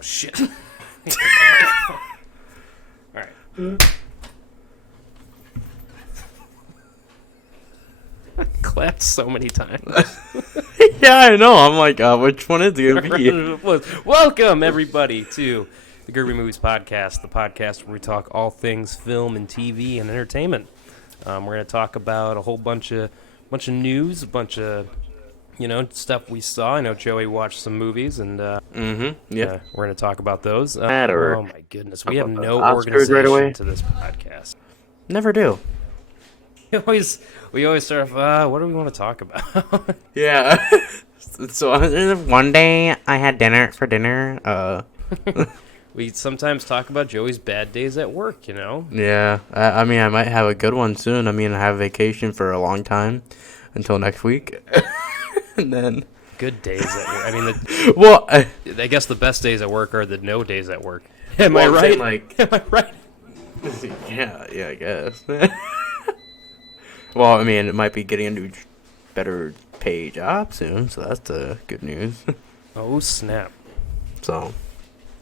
Shit. Alright. I clapped so many times. Yeah, I know. I'm like, which one is it going to be? Welcome, everybody, to the Groovy Movies Podcast, the podcast where we talk all things film and TV and entertainment. We're going to talk about a whole bunch of news, a bunch of, stuff we saw. I know Joey watched some movies, and Yeah. we're going to talk about those. Matter. Oh, my goodness. We have no Oscars organization right away? to this podcast. Never do. We always start off, what do we want to talk about? Yeah. So one day I had dinner. We sometimes talk about Joey's bad days at work, Yeah. I mean, I might have a good one soon. I mean, I have vacation for a long time until next week. And then good days at work. I mean, I guess the best days at work are the no days at work. Am I right? Am I right? Yeah, I guess. Well, I mean, it might be getting a new, better pay job soon, so that's the good news. Oh, snap. So,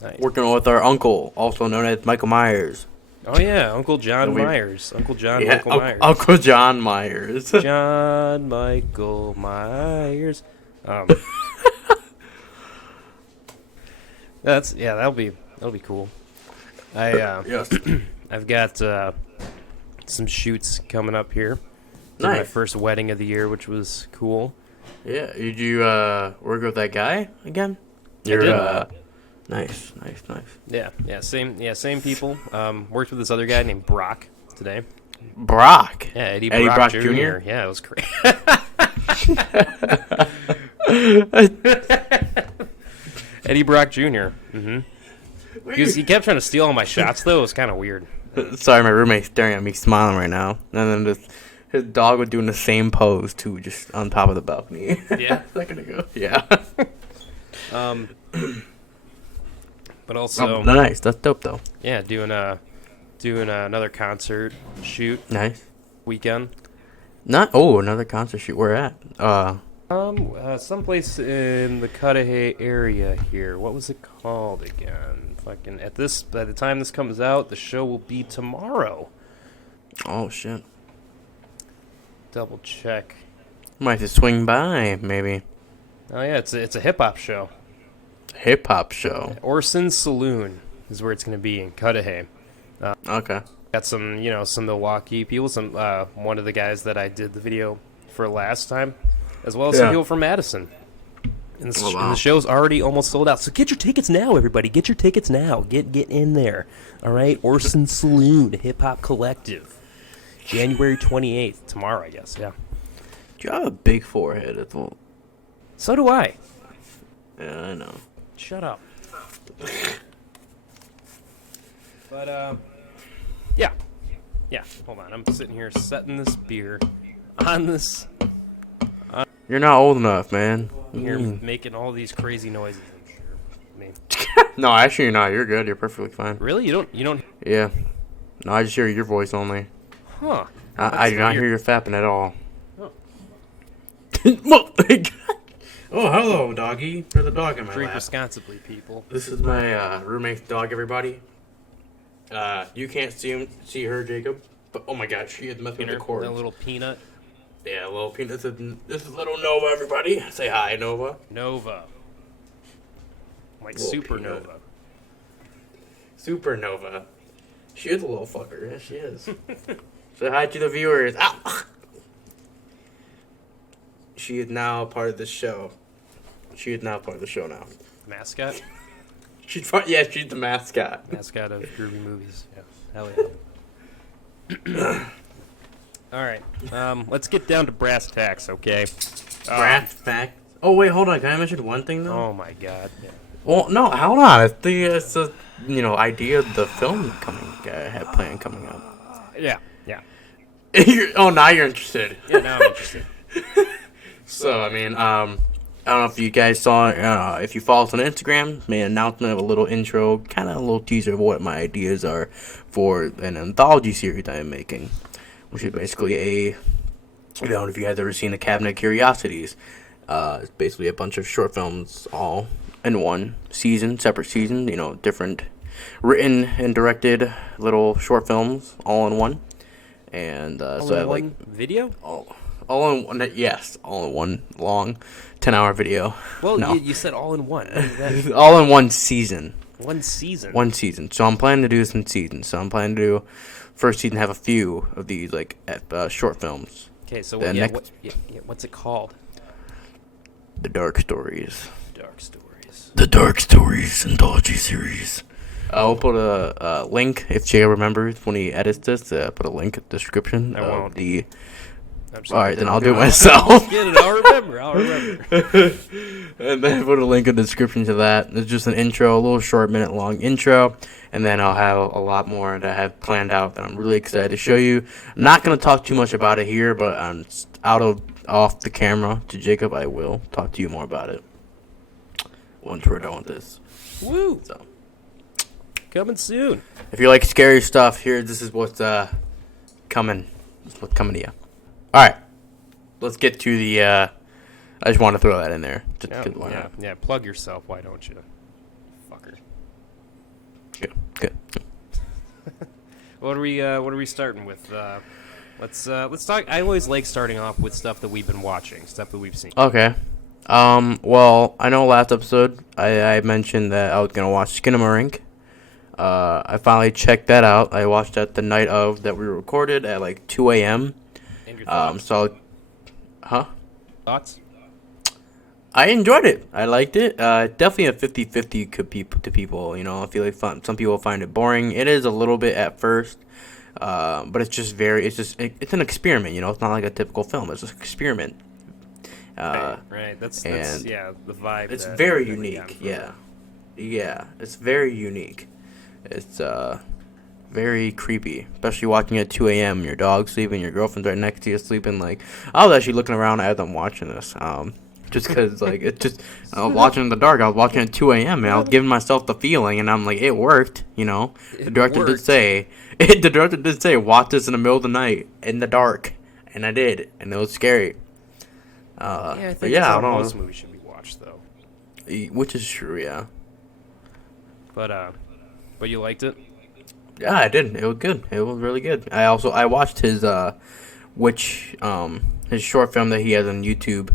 nice. Working with our uncle, also known as Michael Myers. Oh, yeah, Uncle John Myers. Uncle John Michael Myers. Uncle John Myers. John Michael Myers. That'll be cool. Yes. I've got some shoots coming up here. Did Nice. my first wedding of the year, which was cool. Yeah, did you work with that guy again? I did. Nice. Yeah, same people. Worked with this other guy named Brock today. Brock. Yeah, Eddie Eddie Brock Brock Jr. Jr.? Yeah, it was great. Eddie Brock Jr. Mm-hmm. He kept trying to steal all my shots, though. It was kind of weird. Sorry, my roommate's staring at me, smiling right now. And then his dog was doing the same pose, too, just on top of the balcony. Yeah? A second ago. Yeah. But also... nice. That's dope, though. Yeah, doing another concert shoot Nice. weekend. Another concert shoot. Where at? Someplace in the Cudahy area here. What was it called again? By the time this comes out, the show will be tomorrow. Oh, shit. Double check. Might have to swing by, maybe. Oh yeah, it's a hip hop show. Hip hop show. Orson Saloon is where it's going to be in Cudahy. Okay. Got some Milwaukee people, one of the guys that I did the video for last time, as well as some people from Madison. And the show's already almost sold out. So get your tickets now, everybody. Get your tickets now. Get in there. All right? Orson Saloon, Hip Hop Collective. January 28th. Tomorrow, I guess. Yeah. You have a big forehead. It's all... So do I. Yeah, I know. Shut up. But, yeah. Yeah, hold on. I'm sitting here setting this beer on this... You're not old enough, man. Here making all these crazy noises. I'm sure. I mean, No, actually, you're not. You're good. You're perfectly fine. really? You don't? Yeah. No, I just hear your voice only. Huh? I do not hear your fapping at all. Oh. Oh, hello, doggy. There's a dog in my Drink lap. responsibly, people. This is my roommate's dog, everybody. You can't see her, Jacob. But oh my God, she is messing with the cord. That little peanut. Yeah, little peanut. This is little Nova, everybody. Say hi, Nova. Nova. Like Little supernova. peanut. Supernova. She is a little fucker. Yes, she is. Say hi to the viewers. Ow. She is now part of the show. She is now part of the show now. Mascot? She's the mascot. Mascot of Groovy Movies. Yeah. Hell yeah. All right. Let's get down to brass tacks, okay? Brass tacks. Oh wait, hold on. Can I mention one thing though? Oh my God. Yeah. Well, no, hold on. It's the idea of the film coming up. Yeah. Now you're interested. Yeah, now I'm interested. So I mean, I don't know if you guys saw. If you follow us on Instagram, made an announcement of a little intro, kind of a little teaser of what my ideas are for an anthology series I'm making, which is basically if you guys ever seen the Cabinet of Curiosities, it's basically a bunch of short films all in one season, separate season. You know, different written and directed little short films all in one. And all so I in like one video. all in one. Yes, all in one long 10-hour video. Well, no. you said all in one. What is that? All in one season. One season. One season. So I'm planning to do some seasons. So I'm planning to do first season have a few of these like short films. Okay, so what's it called? The Dark Stories. Dark Stories. The Dark Stories Anthology Series. I'll put a link if Jay remembers when he edits this. Put a link in the description. I won't. All right, then I'll do it myself. Get it? I'll remember. And then put a link in the description to that. It's just an intro, a little short minute-long intro, and then I'll have a lot more that I have planned out that I'm really excited to show you. I'm not going to talk too much about it here, but off the camera to Jacob, I will talk to you more about it once we're done with this. Woo! So, coming soon. if you like scary stuff, this is what's coming. This is what's coming to you. All right, let's get to the. I just want to throw that in there. Yeah. Plug yourself. Why don't you, fucker? Good. What are we starting with? Let's talk. I always like starting off with stuff that we've been watching, stuff that we've seen. Okay. Well, I know last episode I mentioned that I was gonna watch Skinamarink. I finally checked that out. I watched that the night of that we recorded at like 2 a.m. And your thoughts? Thoughts? I enjoyed it. I liked it. Definitely a 50-50 to people. You know, I feel like some people find it boring. It is a little bit at first, but it's just it's an experiment. You know, it's not like a typical film. It's just an experiment. Right. That's the vibe. It's very unique. Yeah, it's very unique. It's very creepy, especially watching at 2 a.m. Your dog's sleeping, your girlfriend's right next to you sleeping. Like, I was actually looking around as I'm watching this, just because like it's just I was watching in the dark. I was watching at 2 a.m. and I was giving myself the feeling, and I'm like, it worked. You know, the director did say, watch this in the middle of the night in the dark, and I did, and it was scary. I think that's how most movies should be watched, though. Which is true, yeah. But you liked it? Yeah, I did. It was good. It was really good. I watched his his short film that he has on YouTube,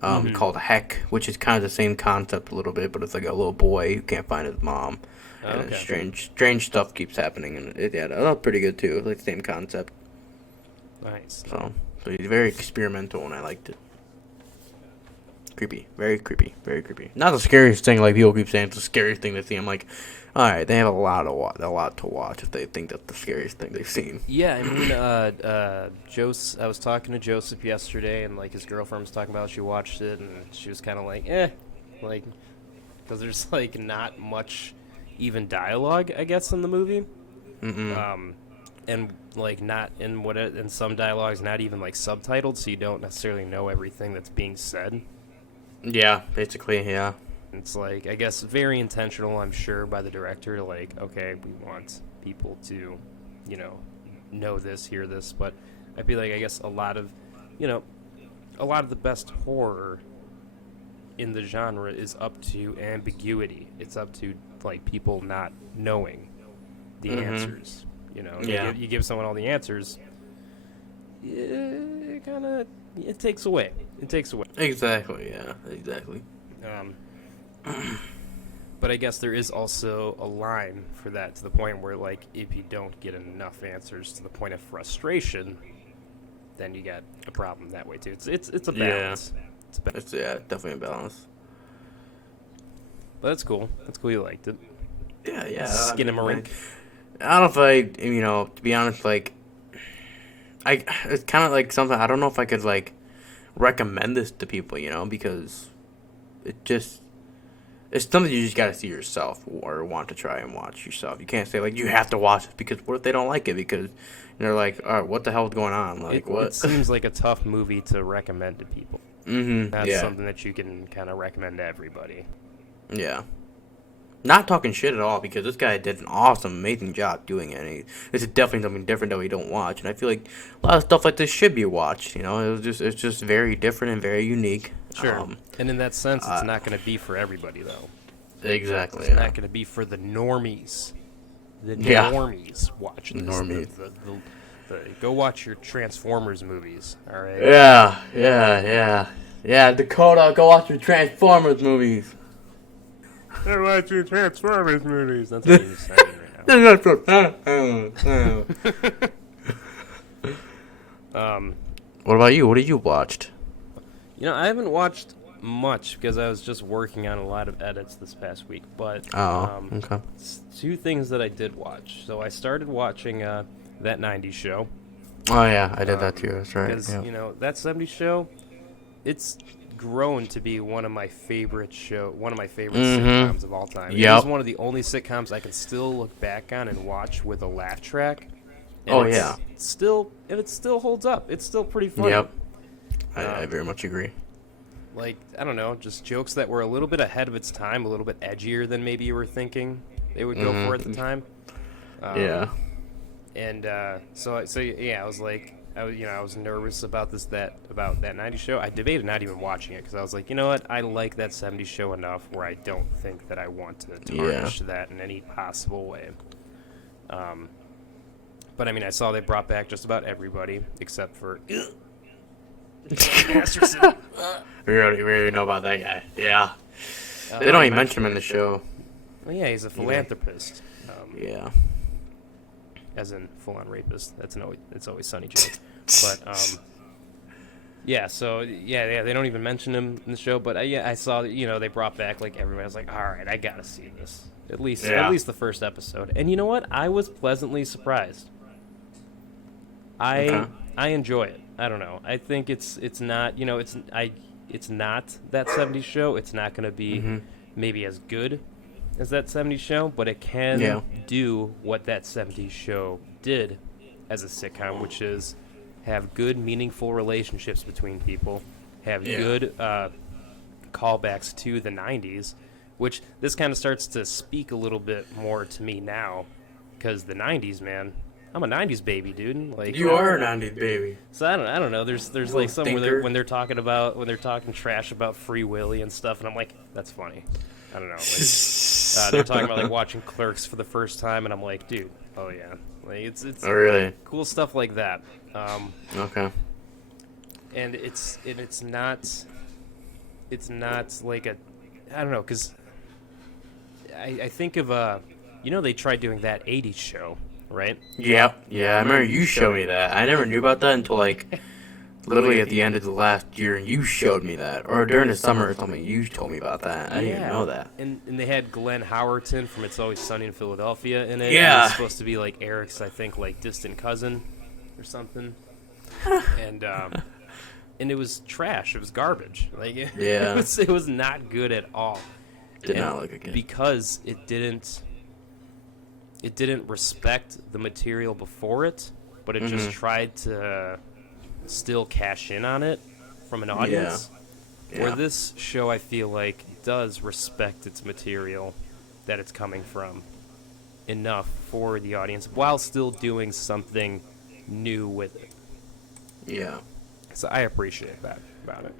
called Heck, which is kind of the same concept a little bit, but it's like a little boy who can't find his mom, and strange stuff keeps happening, and that was pretty good too. It's like the same concept. Nice. So he's very experimental, and I liked it. Creepy, very creepy, very creepy. Not the scariest thing, like people keep saying it's the scariest thing to see. I'm like, all right, they have a lot to watch if they think that's the scariest thing they've seen. Yeah, I mean, I was talking to Joseph yesterday, and like his girlfriend was talking about it. She watched it, and she was kind of like, like, because there's like not much even dialogue, I guess, in the movie. And like not in some dialogues, not even like subtitled, so you don't necessarily know everything that's being said. Yeah, basically, yeah. It's like, I guess, very intentional, I'm sure, by the director to like, okay, we want people to, know this, hear this, but I feel like, I guess, a lot of the best horror in the genre is up to ambiguity. It's up to, like, people not knowing the answers, Yeah. You give someone all the answers, it takes away. Exactly, yeah, exactly. But I guess there is also a line for that, to the point where, like, if you don't get enough answers to the point of frustration, then you got a problem that way too. It's a balance. Yeah. It's definitely a balance. But that's cool. That's cool. You liked it. Yeah. Skinamarink. I don't know if to be honest, like, it's kind of like something. I don't know if I could like recommend this to people, because it's something you just gotta see yourself or want to try and watch yourself. You can't say like you have to watch it, because what if they don't like it? Because they're like, all right, what the hell is going on? Like, what? It seems like a tough movie to recommend to people. That's something that you can kind of recommend to everybody. Yeah. Not talking shit at all, because this guy did an awesome, amazing job doing it. And this is definitely something different that we don't watch, and I feel like a lot of stuff like this should be watched. It's just very different and very unique. Sure. And in that sense, it's not going to be for everybody, though. Exactly. It's not going to be for the normies. The normies watch this. Normies. Go watch your Transformers movies, all right? Yeah, Dakota, go watch your Transformers movies. Go watch your Transformers movies. That's what you're saying right now. What about you? What have you watched? I haven't watched much because I was just working on a lot of edits this past week. But okay. Two things that I did watch. So I started watching that 90's show. Oh yeah, I did that too. That's right. Because that 70's show, it's grown to be one of my favorite sitcoms of all time. Yep. It is one of the only sitcoms I can still look back on and watch with a laugh track. And it still holds up. It's still pretty funny. Yep. I very much agree. Like, I don't know, just jokes that were a little bit ahead of its time, a little bit edgier than maybe you were thinking they would go for at the time. And so I was like, I was nervous about that 90's show. I debated not even watching it because I was like, you know what, I like that 70's show enough where I don't think that I want to tarnish that in any possible way. But I mean, I saw they brought back just about everybody except for Masterson. We already know about that guy. Yeah. They don't even mention him in the show. Well, yeah, he's a philanthropist. As in full-on rapist. It's always Sunny joke. But they don't even mention him in the show. But I saw that they brought back like everybody. I was like, all right, I gotta see this at least the first episode. And you know what? I was pleasantly surprised. I enjoy it. I don't know. I think it's not it's not that 70's show. It's not going to be maybe as good as that 70's show, but it can do what that 70's show did as a sitcom, which is have good, meaningful relationships between people, have good callbacks to the 90's, which this kind of starts to speak a little bit more to me now, because the 90's, man, I'm a 90's baby, dude. Like, you are a 90's baby. So I don't know. There's like some when they're talking trash about Free Willy and stuff, and I'm like, that's funny. I don't know. Like, they're talking about like watching Clerks for the first time, and I'm like, dude, oh yeah, like it's really cool stuff like that. Okay. And it's not like I don't know, because I think of they tried doing that 80's show. Right? Yeah, I remember you showed me that. I never knew about that until, like, literally at the end of the last year, you showed me that. Or during the summer or something, you told me about that. I didn't even know that. And they had Glenn Howerton from It's Always Sunny in Philadelphia in it. Yeah. He was supposed to be, like, Eric's, I think, like, distant cousin or something. And it was trash. It was garbage. Like, it was not good at all. Did not look good. Because it didn't respect the material before it, but it just tried to still cash in on it from an audience. Yeah. Where this show, I feel like, does respect its material that it's coming from enough for the audience while still doing something new with it. Yeah. So I appreciate that about it.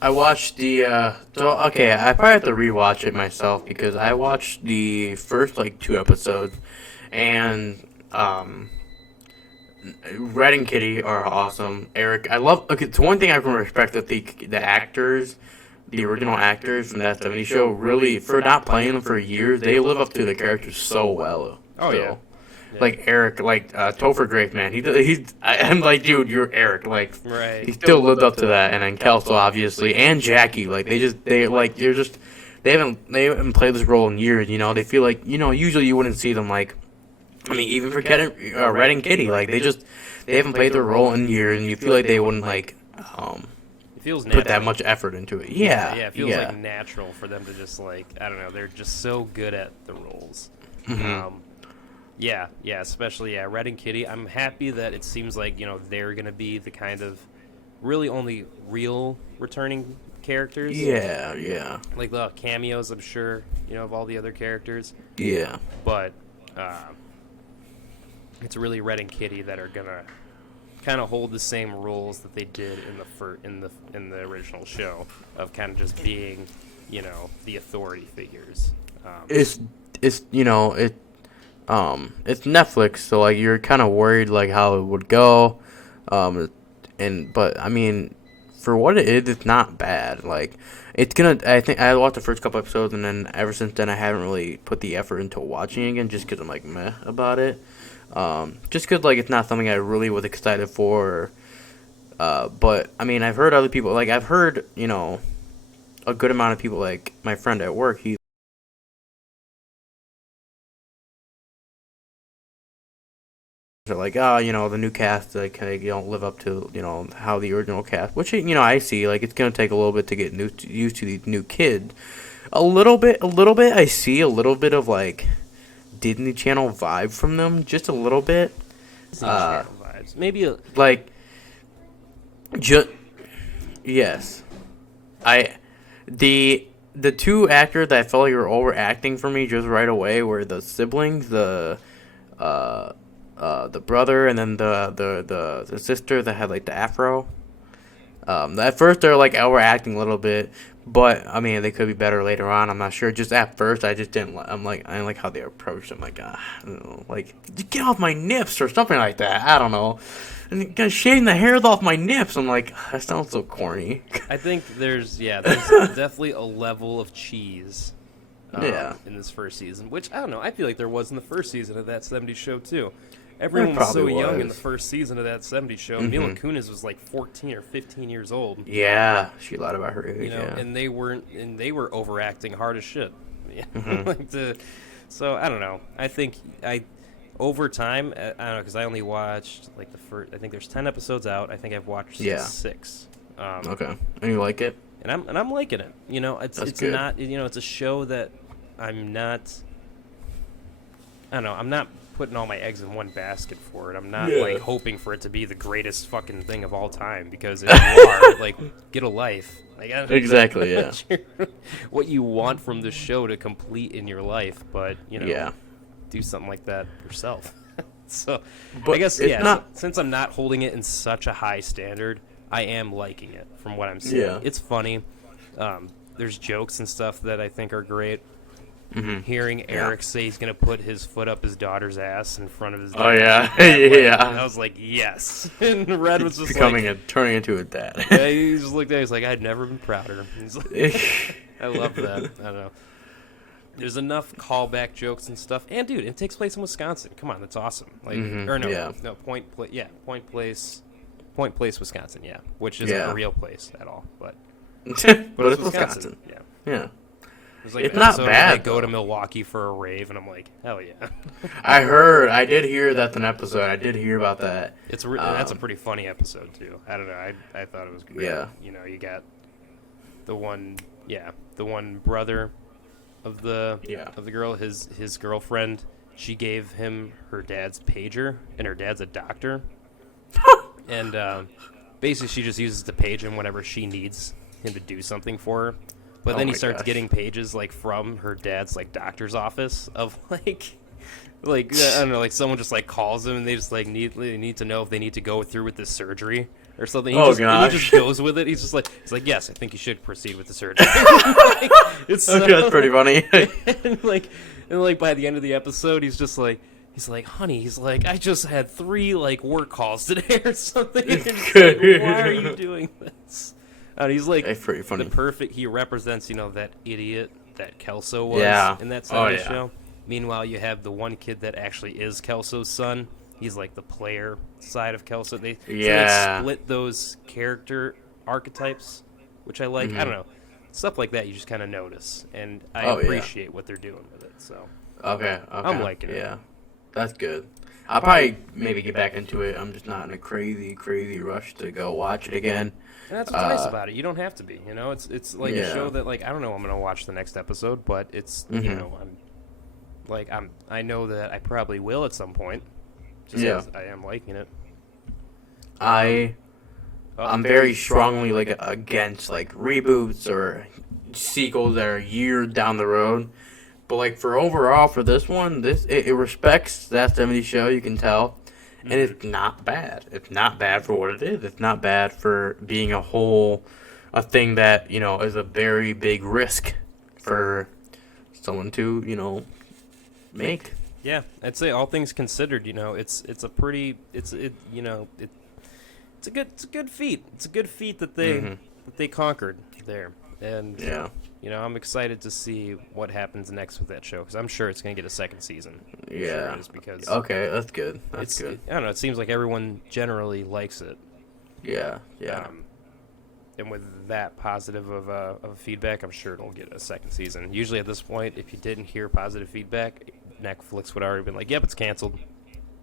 I watched the, I probably have to rewatch it myself because I watched the first, 2 episodes, and, Red and Kitty are awesome. Eric, it's one thing I can respect that the actors, the original actors from that 70's show, really, for not playing them for years, they live up to the characters so well. Oh, yeah. Like Eric, Topher Grace, man. I'm like, dude, you're Eric. Like, right. He still lived up to that, and then Kelso, obviously, and Jackie. Like, they haven't played this role in years. They feel like, usually you wouldn't see them even for Red and Kitty. Like, they haven't played their role in years, and you feel like they wouldn't it feels put that much effort into it. Yeah, it feels like natural for them to just I don't know. They're just so good at the roles. Mm-hmm. Yeah, especially Red and Kitty. I'm happy that it seems like, they're going to be the kind of really only real returning characters. Yeah. Like the cameos, I'm sure, of all the other characters. Yeah. But it's really Red and Kitty that are going to kind of hold the same rules that they did in the original show of kind of just being, the authority figures. It's Netflix, so like you're kind of worried like how it would go, but I mean, for what it is, it's not bad. Like it's gonna. I think I watched the first couple episodes, and then ever since then I haven't really put the effort into watching it again, just because I'm like meh about it. Just because like it's not something I really was excited for. But I mean, I've heard other people I've heard a good amount of people like my friend at work. They're like, the new cast, like, you don't live up to, how the original cast, which, I see, like, it's going to take a little bit to get used to these new kids. A little bit, I see a little bit of, like, Disney Channel vibe from them, just a little bit. Disney Channel vibes. Maybe, yes. The two actors that I felt like were overacting for me just right away were the siblings, the brother, and then the sister that had like the afro. At first they're like overacting a little bit, but I mean they could be better later on. I'm not sure. Just at first I just didn't. I didn't like how they approached them. Like I don't know, like get off my nips or something like that. I don't know. And shaving the hairs off my nips. I'm like that sounds so corny. I think there's definitely a level of cheese. In this first season, which I don't know. I feel like there was in the first season of that 70s show too. Everyone was so young in the first season of that 70s show. Mm-hmm. Mila Kunis was like 14 or 15 years old. Yeah, she lied about her age. And they were overacting hard as shit. Mm-hmm. So I don't know. I think over time, I don't know, because I only watched like the first. I think there's 10 episodes out. I think I've watched 6. Okay, and you like it? And I'm liking it. It's good. not. It's a show that I'm not. I don't know. I'm not putting all my eggs in one basket for it. I'm not like hoping for it to be the greatest fucking thing of all time, because if you are, like, get a life. Like, I don't know, exactly, yeah. Sure what you want from the show to complete in your life, but do something like that yourself. So, but I guess since I'm not holding it in such a high standard, I am liking it from what I'm seeing. Yeah. It's funny. There's jokes and stuff that I think are great. Mm-hmm. Hearing Eric say he's going to put his foot up his daughter's ass in front of his dad. Oh, yeah. I was like, yes. And Red was just turning into a dad. Yeah, he just looked at it. He's like, I'd never been prouder. He's like, I love that. I don't know. There's enough callback jokes and stuff. And, dude, it takes place in Wisconsin. Come on, that's awesome. Like, Point Place, Wisconsin, which isn't a real place at all. But it's Wisconsin. Yeah. It's not bad. They go to Milwaukee for a rave, and I'm like, hell yeah. I did hear that's an episode. I did hear about that. That's a pretty funny episode too. I don't know. I thought it was great. Yeah. You got the one brother of the girl, his girlfriend. She gave him her dad's pager, and her dad's a doctor. And basically, she just uses the page him whenever she needs him to do something for her. But then he starts getting pages like from her dad's like doctor's office of like I don't know, like someone just like calls him and they just like need to know if they need to go through with this surgery or something. He just goes with it. He's like, yes, I think you should proceed with the surgery. That's pretty funny. and by the end of the episode, he's like, honey, I just had 3 like work calls today or something. Why are you doing this? He's like pretty funny. The perfect. He represents, that idiot that Kelso was in that show. Meanwhile, you have the one kid that actually is Kelso's son. He's like the player side of Kelso. They split those character archetypes, which I like. Mm-hmm. I don't know, stuff like that. You just kind of notice, and I appreciate what they're doing with it. So okay. I'm liking it. Yeah, that's good. I'll probably maybe get back into it. I'm just not in a crazy rush to go watch it again. And that's what's nice about it. You don't have to be. It's like a show that like I don't know I'm gonna watch the next episode, but it's I know that I probably will at some point. Just I am liking it. I'm very strongly against reboots or sequels that are years down the road. But for overall for this one, it respects that 70s show, you can tell. and it's not bad. It's not bad for what it is. It's not bad for being a thing that, is a very big risk for someone to, make. Yeah, I'd say all things considered, it's a good feat. It's a good feat that they conquered there. And I'm excited to see what happens next with that show, because I'm sure it's going to get a second season. Yeah. Sure because okay, that's good. That's good. I don't know. It seems like everyone generally likes it. Yeah. Yeah. And with that positive of feedback, I'm sure it'll get a second season. Usually at this point, if you didn't hear positive feedback, Netflix would already been like, "Yep, it's canceled."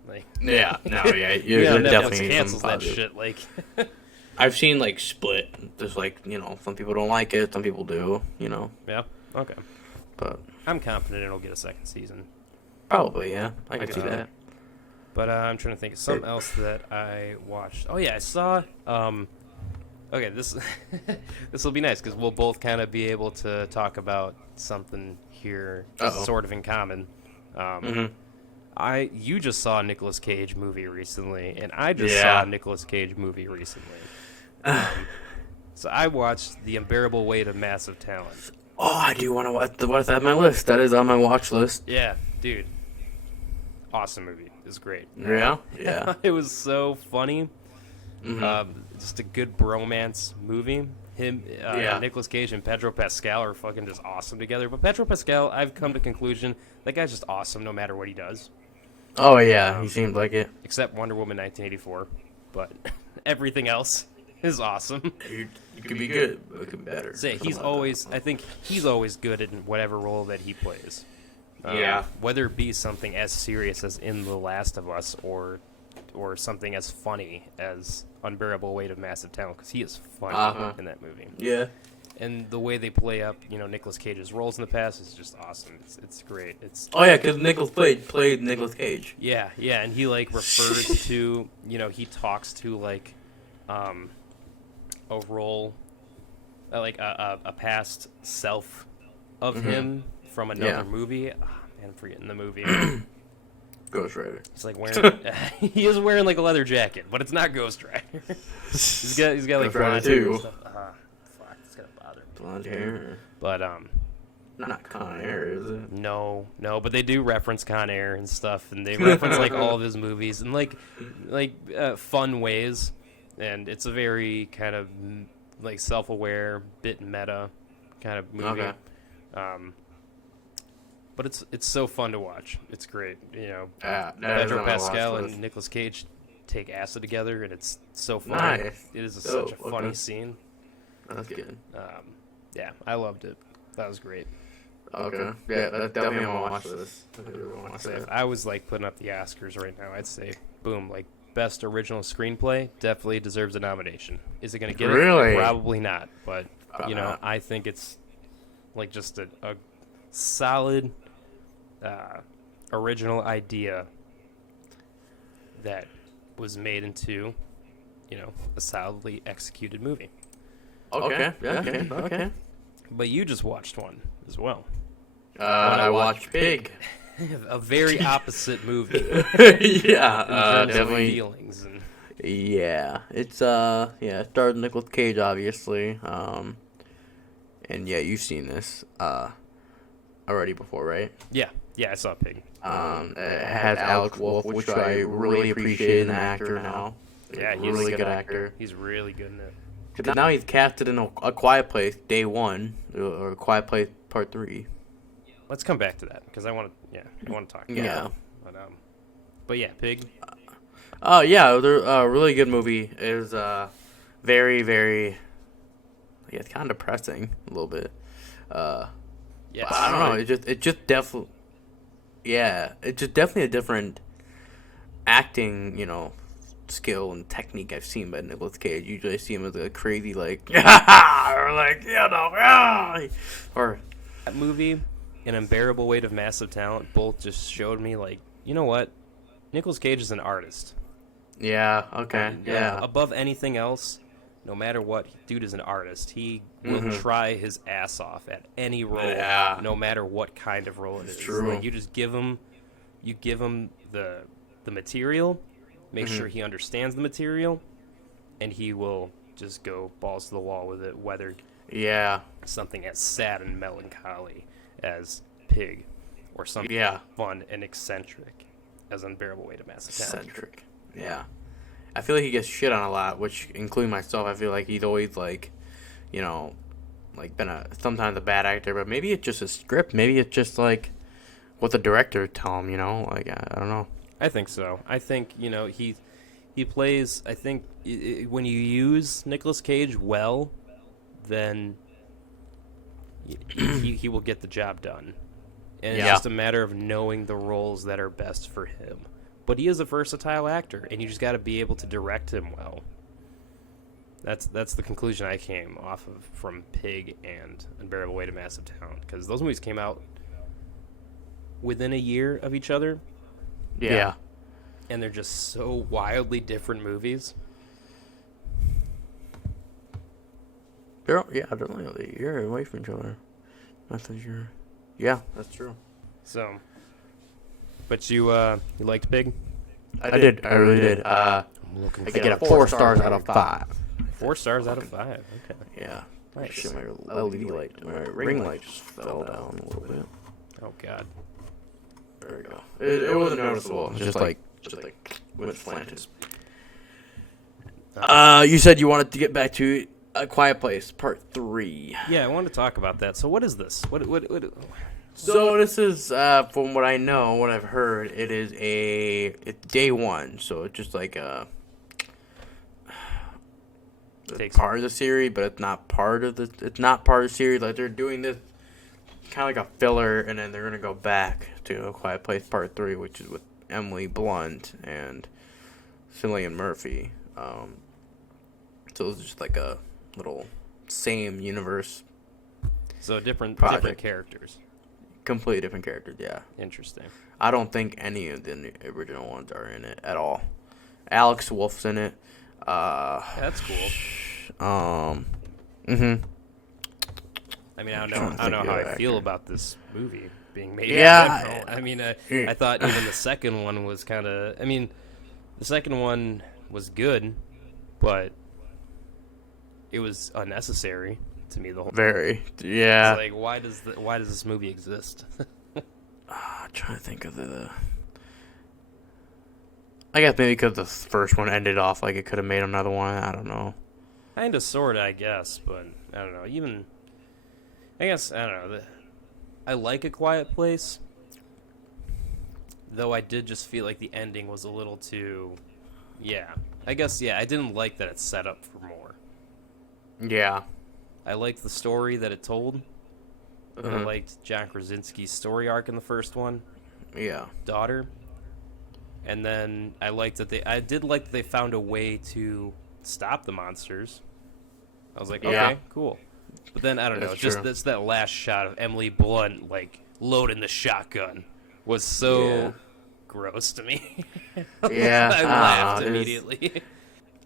Like, yeah, no, yeah, Netflix definitely cancels that shit. Like, I've seen split. There's some people don't like it, some people do. Yeah. Okay. But I'm confident it'll get a second season. Probably, yeah. I can see that. But I'm trying to think of something else that I watched. Oh yeah, I saw. Okay, this will be nice because we'll both kind of be able to talk about something here, sort of in common. You just saw a Nicolas Cage movie recently, and I just saw a Nicolas Cage movie recently. So I watched The Unbearable Weight of Massive Talent. Oh, I do want to watch. What's on my list? That is on my watch list. Yeah, dude. Awesome movie. It was great. Yeah? Yeah. It was so funny. Just a good bromance movie. Nicolas Cage and Pedro Pascal are fucking just awesome together. But Pedro Pascal, I've come to conclusion, that guy's just awesome no matter what he does. Oh, yeah. He seems like it. Except Wonder Woman 1984. But everything else is awesome. It could be good, but it could be better. I think he's always good in whatever role that he plays. Whether it be something as serious as in The Last of Us or something as funny as Unbearable Weight of Massive Talent, because he is funny in that movie. Yeah. And the way they play up, Nicolas Cage's roles in the past is just awesome. It's great. Because Nicolas played Nicolas Cage. Yeah, and he refers to, he talks to a role, a past self of him from another movie. I'm forgetting the movie. Ghost Rider. He's wearing. He is wearing a leather jacket, but it's not Ghost Rider. he's got blonde hair and stuff. Fuck, it's gonna bother me. Blonde hair. But not Con Air, is it? No, but they do reference Con Air and stuff, and they reference all of his movies in fun ways, and it's a very kind of self-aware, bit meta kind of movie. Okay. But it's so fun to watch. It's great. Pedro Pascal and Nicolas Cage take acid together, and it's so fun. Nice. It is such a funny scene. That's good. Yeah, I loved it. That was great. Okay. Yeah, that's definitely on my watch list. If I was putting up the Oscars right now, I'd say, boom, best original screenplay definitely deserves a nomination. Is it going to get it? Probably not. But I think it's just a solid original idea that was made into a solidly executed movie. Okay. Okay. But you just watched one as well. I watched Pig. A very opposite movie. Definitely. Feelings and... Yeah, it's it starred Nicolas Cage, obviously. And yeah, you've seen this already before, right? Yeah, I saw Pig. It has Alex Wolff, which I really appreciate in an actor now. Yeah, he's really good actor. He's really good in it. Because now he's casted in A Quiet Place Day 1 or A Quiet Place Part 3. Let's come back to that because I want to talk about it. But yeah, Pig. A really good movie. It was very, very. Yeah, it's kind of depressing a little bit. I don't know. It's just definitely. Yeah, it's just definitely a different acting, skill and technique I've seen by Nicolas Cage. Usually I see him as a crazy or or that movie and Unbearable Weight of Massive Talent both just showed me you know what? Nicolas Cage is an artist. Yeah, okay. Yeah. Above anything else, no matter what, dude is an artist. He will try his ass off at any role, no matter what kind of role it is. True. You just give him the material, make Mm-hmm. sure he understands the material, and he will just go balls to the wall with it, whether something as sad and melancholy as Pig, or something fun and eccentric as Unbearable Weight of Massive Talent. Eccentric. Yeah. I feel like he gets shit on a lot, which, including myself, I feel like he's always, like, you know, like, been sometimes a bad actor, but maybe it's just a script. Maybe it's just, like, what the director tell him, you know? Like, I don't know. I think so. I think, he plays, I think, when you use Nicolas Cage well, then he will get the job done. And it's just a matter of knowing the roles that are best for him. But he is a versatile actor, and you just got to be able to direct him well. That's the conclusion I came off of from Pig and Unbearable Weight of Massive Talent, because those movies came out within a year of each other. Yeah. And they're just so wildly different movies. They're only a year away from each other. That's a year. Yeah, that's true. So, but you liked Pig? I did. I really did. I get a 4 stars out of 5. 4 stars out of 5. Okay. Yeah. Nice. Shit, my LED light, my ring light just fell down a little bit. Oh God. There we go. It wasn't noticeable. It was just like went slanted. You said you wanted to get back to A Quiet Place Part 3. Yeah, I wanted to talk about that. So what is this? What? So this is, from what I know, what I've heard, it's day one. So it's just like it's part of the series, but it's not part of the series. Like, they're doing this kind of like a filler, and then they're gonna go back to A Quiet Place Part 3, which is with Emily Blunt and Cillian Murphy. So it's just like a little same universe. So different characters. Completely different characters, yeah. Interesting. I don't think any of the original ones are in it at all. Alex Wolff's in it. That's cool. Mhm. I mean, I don't know how I feel about this movie being made. Yeah. I mean, I thought even the second one was kind of. I mean, the second one was good, but it was unnecessary to me. The whole Very, yeah. It's like, why does this movie exist? I'm trying to think of the. I guess maybe because the first one ended off like it could have made another one. I don't know. Kind of, sort of, I guess, but I don't know. Even, I guess, I don't know. I like A Quiet Place, though I did just feel like the ending was a little too, I guess, I didn't like that it's set up for more. Yeah. I liked the story that it told. Mm-hmm. I liked John Krasinski's story arc in the first one. Yeah. Daughter. And then I did like that they found a way to stop the monsters. I was like, okay, cool. But then, I don't know, just that last shot of Emily Blunt, like, loading the shotgun was so gross to me. Yeah. I laughed immediately.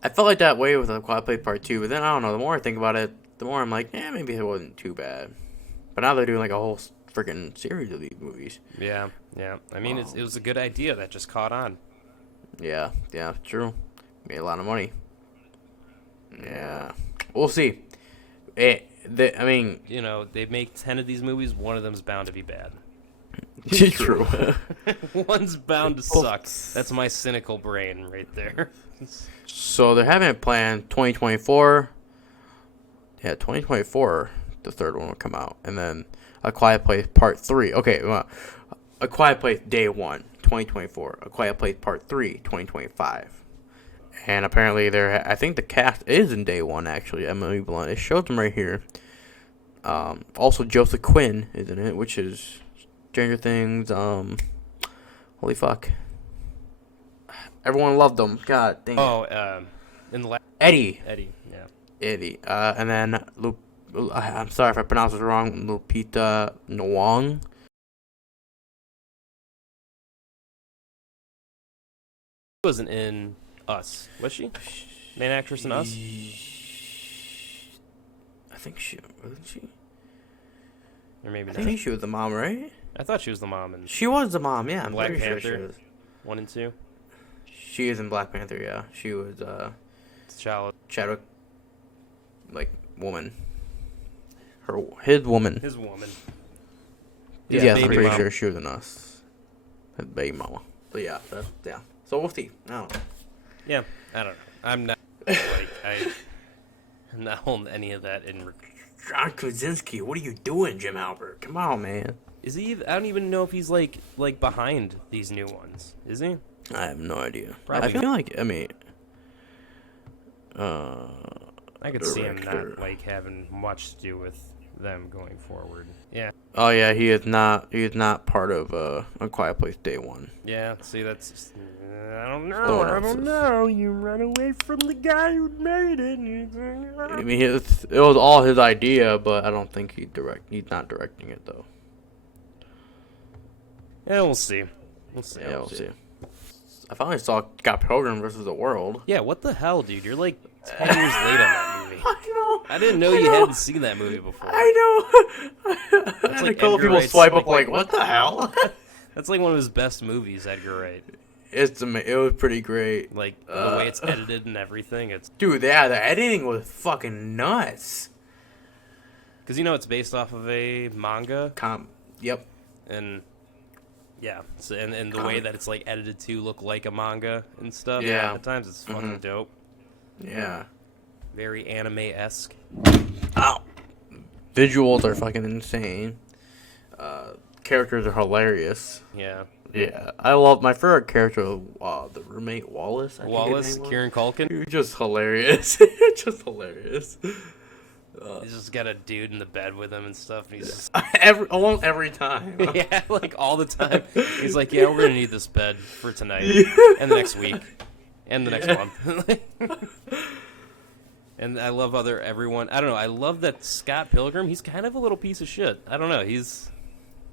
I felt like that way with A Quiet Place Part 2, but then, I don't know, the more I think about it, the more I'm like, maybe it wasn't too bad. But now they're doing, like, a whole freaking series of these movies. Yeah. I mean, it was a good idea that just caught on. Yeah, true. Made a lot of money. Yeah. We'll see. I mean... You know, they make 10 of these movies, one of them's bound to be bad. True. One's bound to suck. That's my cynical brain right there. So they're having it planned 2024. Yeah, 2024, the third one will come out. And then A Quiet Place Part 3. Okay, well, A Quiet Place Day 1, 2024. A Quiet Place Part 3, 2025. And apparently I think the cast is in Day 1, actually. Emily Blunt. It shows them right here. Also, Joseph Quinn is in it, which is Stranger Things. Holy fuck. Everyone loved them. God dang it. Oh, in the Eddie. Yeah. Eddie. And then, I'm sorry if I pronounced it wrong, Lupita Nyong. She wasn't in Us, was she? Main actress in Us? I think she wasn't she. Or maybe I not. think she was the mom, right? I thought she was the mom in She was the mom, yeah. I'm Black pretty Panther sure she was. 1 and 2. She is in Black Panther. Yeah, she was Chadwick, like woman. His woman. His woman. Yeah, I'm pretty sure she was in Us. His baby mama. But yeah, yeah. So we'll see. I don't know. Yeah, I don't know. I'm not I'm not holding any of that in. John Krasinski, what are you doing, Jim Halpert? Come on, man. Is he? I don't even know if he's like behind these new ones. Is he? I have no idea. Probably. I feel like I could see him not like having much to do with them going forward. Yeah. Oh yeah, he is not part of A Quiet Place Day One. Yeah. See, that's just, I don't know. You run away from the guy who made it. I mean, it was all his idea, but I don't think he's not directing it though. Yeah, we'll see. Yeah, we'll see. I finally saw Scott Pilgrim versus the World. Yeah, what the hell, dude? You're like 10 years late on that movie. I know. I didn't know you hadn't seen that movie before. I know. That's like a couple people swipe up like, what the hell? That's like one of his best movies, Edgar Wright. It was pretty great. Like the way it's edited and everything. Dude, yeah, the editing was fucking nuts. Because it's based off of a manga. Yep. And yeah, so, and the way that it's like edited to look like a manga and stuff. Yeah. At times it's fucking dope. Yeah. Very anime-esque. Ow. Visuals are fucking insane. Characters are hilarious. Yeah. Yeah. I love my favorite character, the roommate Wallace. Wallace, Kieran Culkin. He was just hilarious. Just hilarious. He's just got a dude in the bed with him and stuff. And he's just almost every time. yeah, like all the time. He's like, yeah, we're gonna need this bed for tonight and the next week and the next month. And I love everyone. I don't know. I love that Scott Pilgrim. He's kind of a little piece of shit. I don't know. He's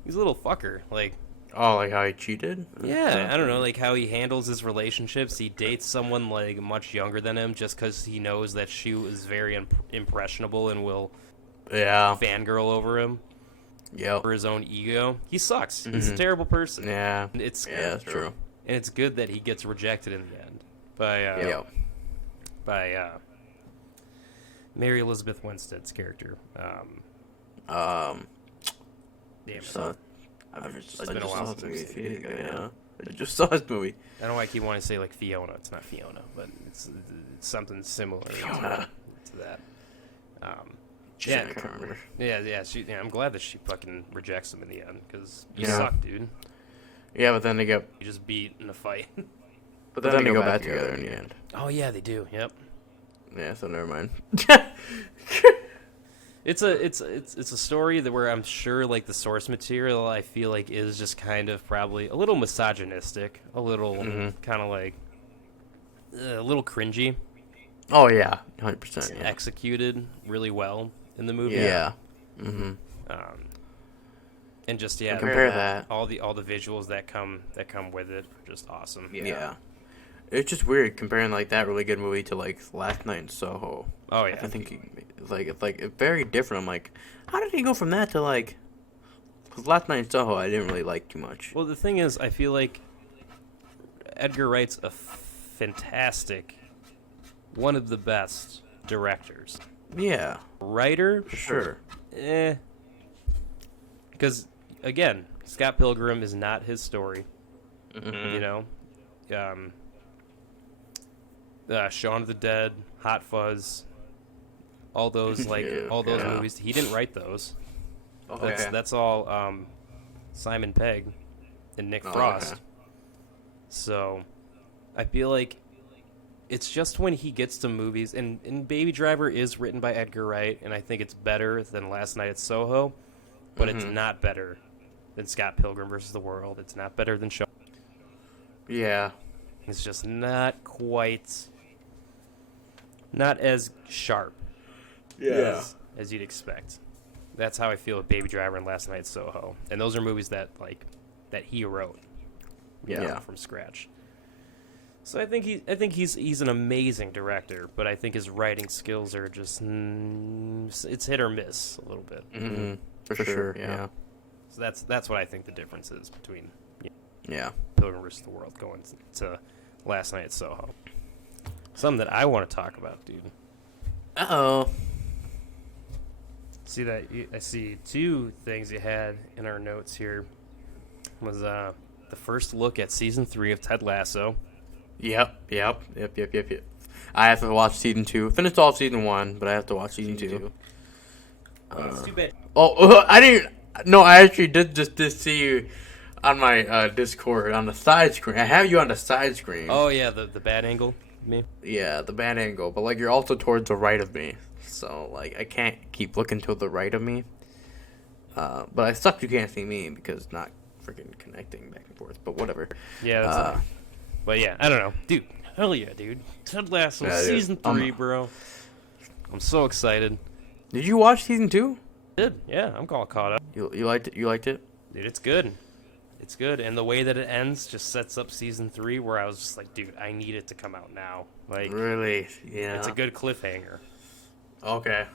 a little fucker. Like. Oh, like how he cheated? Yeah, I don't know, like how he handles his relationships. He dates someone like much younger than him just because he knows that she is very impressionable and will fangirl over him. Yep. For his own ego. He sucks. He's a terrible person. Yeah. That's true. And it's good that he gets rejected in the end by Mary Elizabeth Winstead's character. Damn it. So, It's been a while since I've seen it. Yeah. I just saw this movie. I don't know why I keep wanting to say like Fiona. It's not Fiona, but it's something similar to that. I can't remember. Yeah. I'm glad that she fucking rejects him in the end because you suck, dude. Yeah, but then they You just beat in a fight. But then they go back together in the end. Oh yeah, they do. Yep. Yeah, so never mind. It's a story where I'm sure like the source material I feel like is just kind of probably a little misogynistic, a little kind of like a little cringy. Oh yeah, 100%. Yeah. Executed really well in the movie. Yeah. Mhm. And just compare that all the visuals that come with it are just awesome. Yeah. It's just weird comparing like that really good movie to like Last Night in Soho. Oh yeah. I think it's very different. I'm like, how did he go from that to like? Because Last Night in Soho I didn't really like too much. Well, the thing is, I feel like Edgar Wright's a fantastic, one of the best directors. Yeah. Writer, for sure. Because again, Scott Pilgrim is not his story. Mm-hmm. Shaun of the Dead, Hot Fuzz, all those movies. He didn't write those. Okay. That's all Simon Pegg and Nick Frost. Okay. So I feel like it's just when he gets to movies, and Baby Driver is written by Edgar Wright, and I think it's better than Last Night at Soho, but it's not better than Scott Pilgrim versus the World. It's not better than Shaun. Yeah. It's just not as sharp as you'd expect. That's how I feel with Baby Driver and Last Night at Soho. And those are movies that he wrote from scratch. So I think he's an amazing director, but I think his writing skills are just it's hit or miss a little bit. Mm-hmm. For sure. Yeah. So that's what I think the difference is between Yeah. Pilgrim vs. the World going to last night at Soho. Something that I want to talk about, dude. Uh-oh. See that? I see two things you had in our notes here. Was the first look at season 3 of Ted Lasso. Yep. I have to watch season 2. Finished off season 1, but I have to watch season 2. It's too bad. Oh, I didn't. No, I actually did see you on my Discord on the side screen. I have you on the side screen. Oh yeah, the bad angle. Me. Yeah, the bad angle, but like you're also towards the right of me, so like I can't keep looking to the right of me. But I suck you can't see me because not freaking connecting back and forth. But whatever. Yeah. That's but yeah, I don't know, dude. Hell yeah, dude. Ted Lasso season 3, bro. I'm so excited. Did you watch season 2? Did yeah, I'm all caught up. You liked it? You liked it? Dude, it's good. It's good, and the way that it ends just sets up season 3, where I was just like, dude, I need it to come out now. Like, really? Yeah. It's a good cliffhanger. Okay.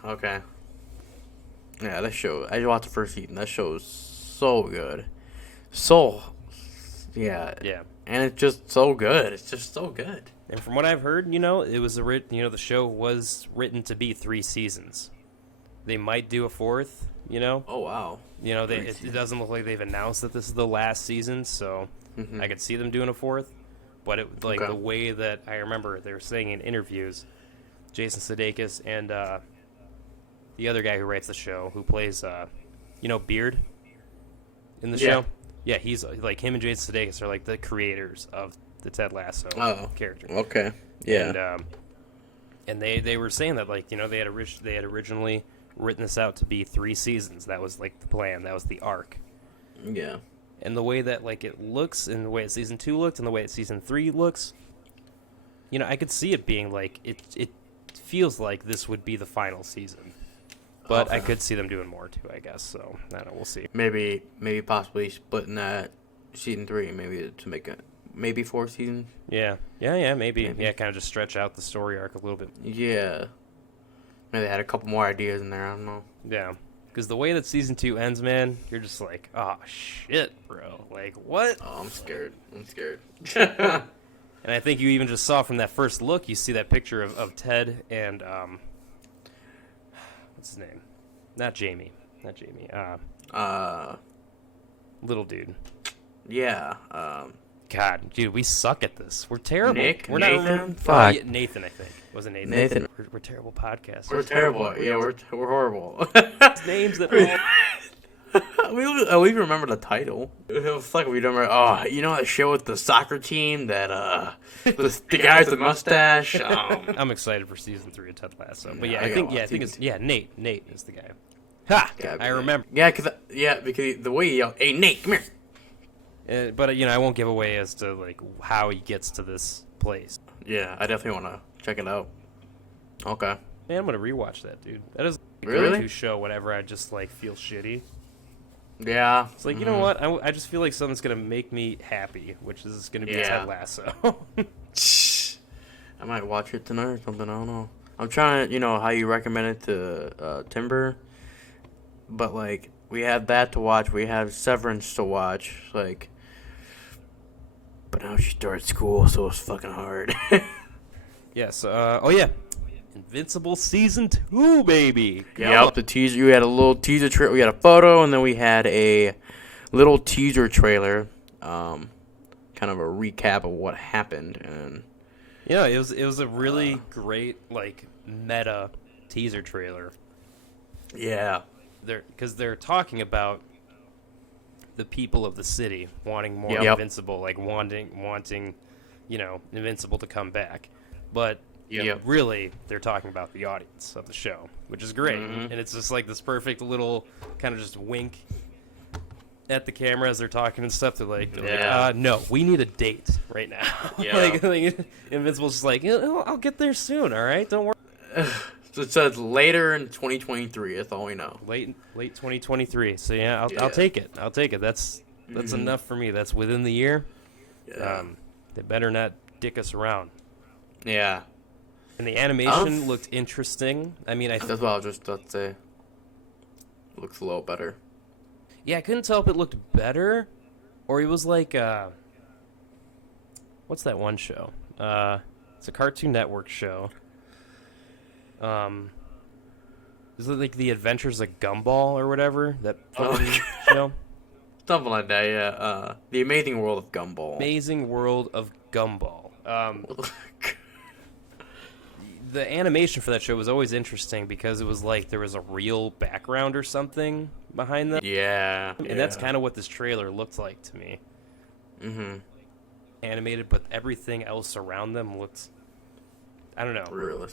Yeah, that show. I watched the first season. That show is so good. Yeah. And it's just so good. It's just so good. And from what I've heard, it was the show was written to be 3 seasons. They might do a 4th, Oh, wow. It doesn't look like they've announced that this is the last season, so I could see them doing a 4th. But the way that I remember they were saying in interviews, Jason Sudeikis and the other guy who writes the show, who plays, Beard in the show. Yeah, he's like him and Jason Sudeikis are like the creators of the Ted Lasso character. Okay. Yeah. And they were saying that they had originally written this out to be 3 seasons. That was like the plan. That was the arc. Yeah. And the way that it looks, and the way that season 2 looked, and the way that season 3 looks, I could see it being like it feels like this would be the final season. But I could see them doing more too, I guess. So I don't know. We'll see. Maybe possibly splitting that season 3, maybe to make it maybe 4 seasons. Yeah. Maybe. Yeah, kind of just stretch out the story arc a little bit. Yeah. Maybe they had a couple more ideas in there. I don't know. Yeah. Because the way that season 2 ends, man, you're just like, oh, shit, bro. Like, what? Oh, I'm scared. And I think you even just saw from that first look, you see that picture of Ted and, what's his name? Not Jamie. Little dude. Yeah. God, dude, we suck at this. We're terrible. Nathan? Nathan, I think. Was it Nathan? Nathan. We're terrible podcasters. We're terrible. Yeah, we're horrible. Names that we remember the title. It was like we remember. Oh, that show with the soccer team that the guy with the mustache. I'm excited for season 3 of Ted Lasso. But I think it's Nate. Nate is the guy. Ha! I remember. Yeah, because the way he yelled, "Hey Nate, come here." But I won't give away as to how he gets to this place. Yeah, I definitely want to check it out. Okay. Man, I'm gonna rewatch that, dude. That is a really go-to show whenever I just feel shitty. Yeah. It's like, you know what? I just feel like something's gonna make me happy, which is gonna be Ted Lasso. I might watch it tonight or something. I don't know. I'm trying, how you recommend it to Timber, but we have that to watch. We have Severance to watch. But now she started school, so it's fucking hard. Yes. Invincible season 2, baby. Yep. The teaser. You had a little teaser trailer. We had a photo, and then we had a little teaser trailer. Kind of a recap of what happened, and it was a really great meta teaser trailer. Yeah. Because they're talking about the people of the city wanting more Invincible, wanting Invincible to come back, but really they're talking about the audience of the show, which is great. And it's just this perfect little kind of just wink at the camera as they're talking and stuff. They're no, we need a date right now. Invincible's just I'll get there soon, all right, don't worry. So it says later in 2023. That's all we know. Late 2023. So I'll take it. That's enough for me. That's within the year. Yeah. They better not dick us around. Yeah. And the animation looked interesting. I mean, that's what I was just about to say. It looks a little better. Yeah, I couldn't tell if it looked better or it was what's that one show? It's a Cartoon Network show. Is it like The Adventures of Gumball or whatever? That fucking show? Something like that, yeah. The Amazing World of Gumball. Amazing World of Gumball. The animation for that show was always interesting because it was like there was a real background or something behind them. Yeah. And that's kind of what this trailer looked like to me. Mm-hmm. Animated, but everything else around them looked, I don't know.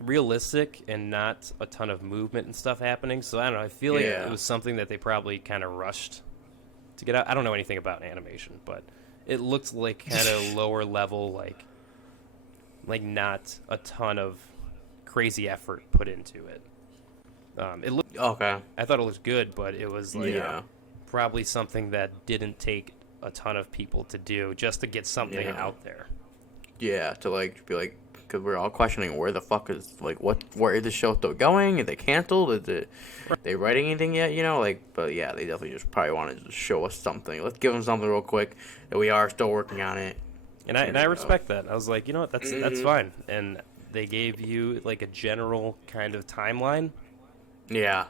Realistic and not a ton of movement and stuff happening. So I don't know. I feel like it was something that they probably kind of rushed to get out. I don't know anything about animation, but it looked like kind of lower level, like not a ton of crazy effort put into it. It looked okay. I thought it looked good, but it was like probably something that didn't take a ton of people to do just to get something out there. Yeah, to like be like, because we're all questioning where the fuck is where is the show still going? Is it canceled? Is it they writing anything yet? You know, like, but yeah, they definitely just probably wanted to show us something. Let's give them something real quick that we are still working on it. And I respect that. I was like, you know what, that's fine. And they gave you like a general kind of timeline. Yeah.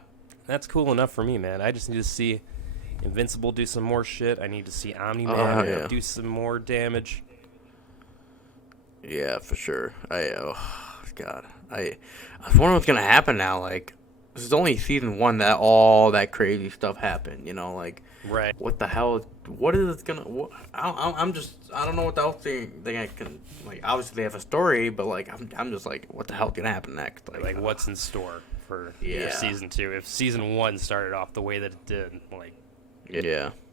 That's cool enough for me, man. I just need to see Invincible do some more shit. I need to see Omni-Man do some more damage. Yeah, for sure. God. I was wondering what's gonna happen now. Like, this is only season 1 that all that crazy stuff happened. You know, like, right? What the hell? What is it gonna? I don't know what the else thing I can like. Obviously, they have a story, but like, I'm just like, what the hell's gonna happen next? Like what's in store for season 2? If season 1 started off the way that it did, like,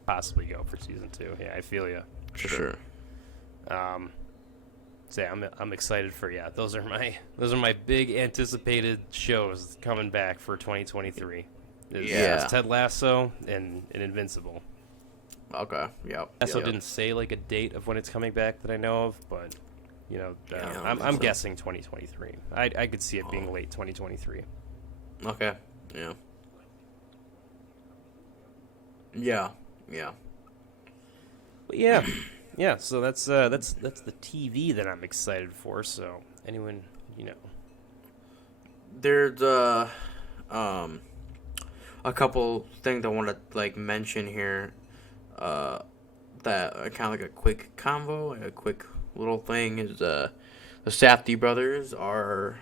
possibly go for season 2. Yeah, I feel you. For sure. So yeah, I'm excited for those are my big anticipated shows coming back for 2023. It's Ted Lasso and Invincible. Okay. Yep. Lasso didn't say like a date of when it's coming back that I know of, but you know, I'm guessing 2023. I could see it being late 2023. Okay. Yeah. Yeah. Yeah. But yeah. Yeah, so that's the TV that I'm excited for. So anyone, you know, there's a couple things I want to like mention here. That are kind of like a quick convo, like a quick little thing is the Safdie brothers are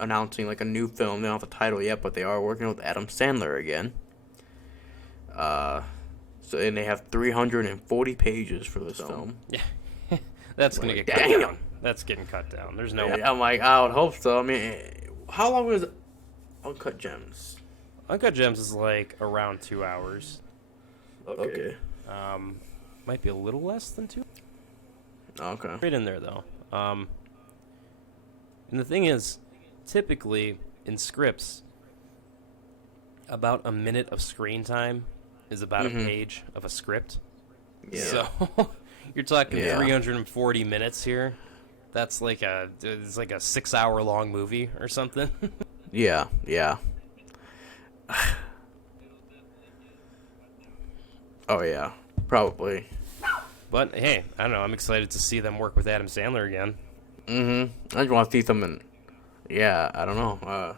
announcing like a new film. They don't have a title yet, but they are working with Adam Sandler again. And they have 340 pages for this film. Yeah, that's gonna get cut down. That's getting cut down. There's no way. I'm like, I would hope so. I mean, how long was Uncut Gems? Uncut Gems is like around 2 hours. Okay. Might be a little less than 2. Okay. Right in there though. And the thing is, typically in scripts, about a minute of screen time is about a page of a script. Yeah. So you're talking 340 minutes here. That's like it's like a 6-hour long movie or something. Yeah. Oh yeah, probably. But hey, I don't know. I'm excited to see them work with Adam Sandler again. I just want to see something. Yeah, I don't know.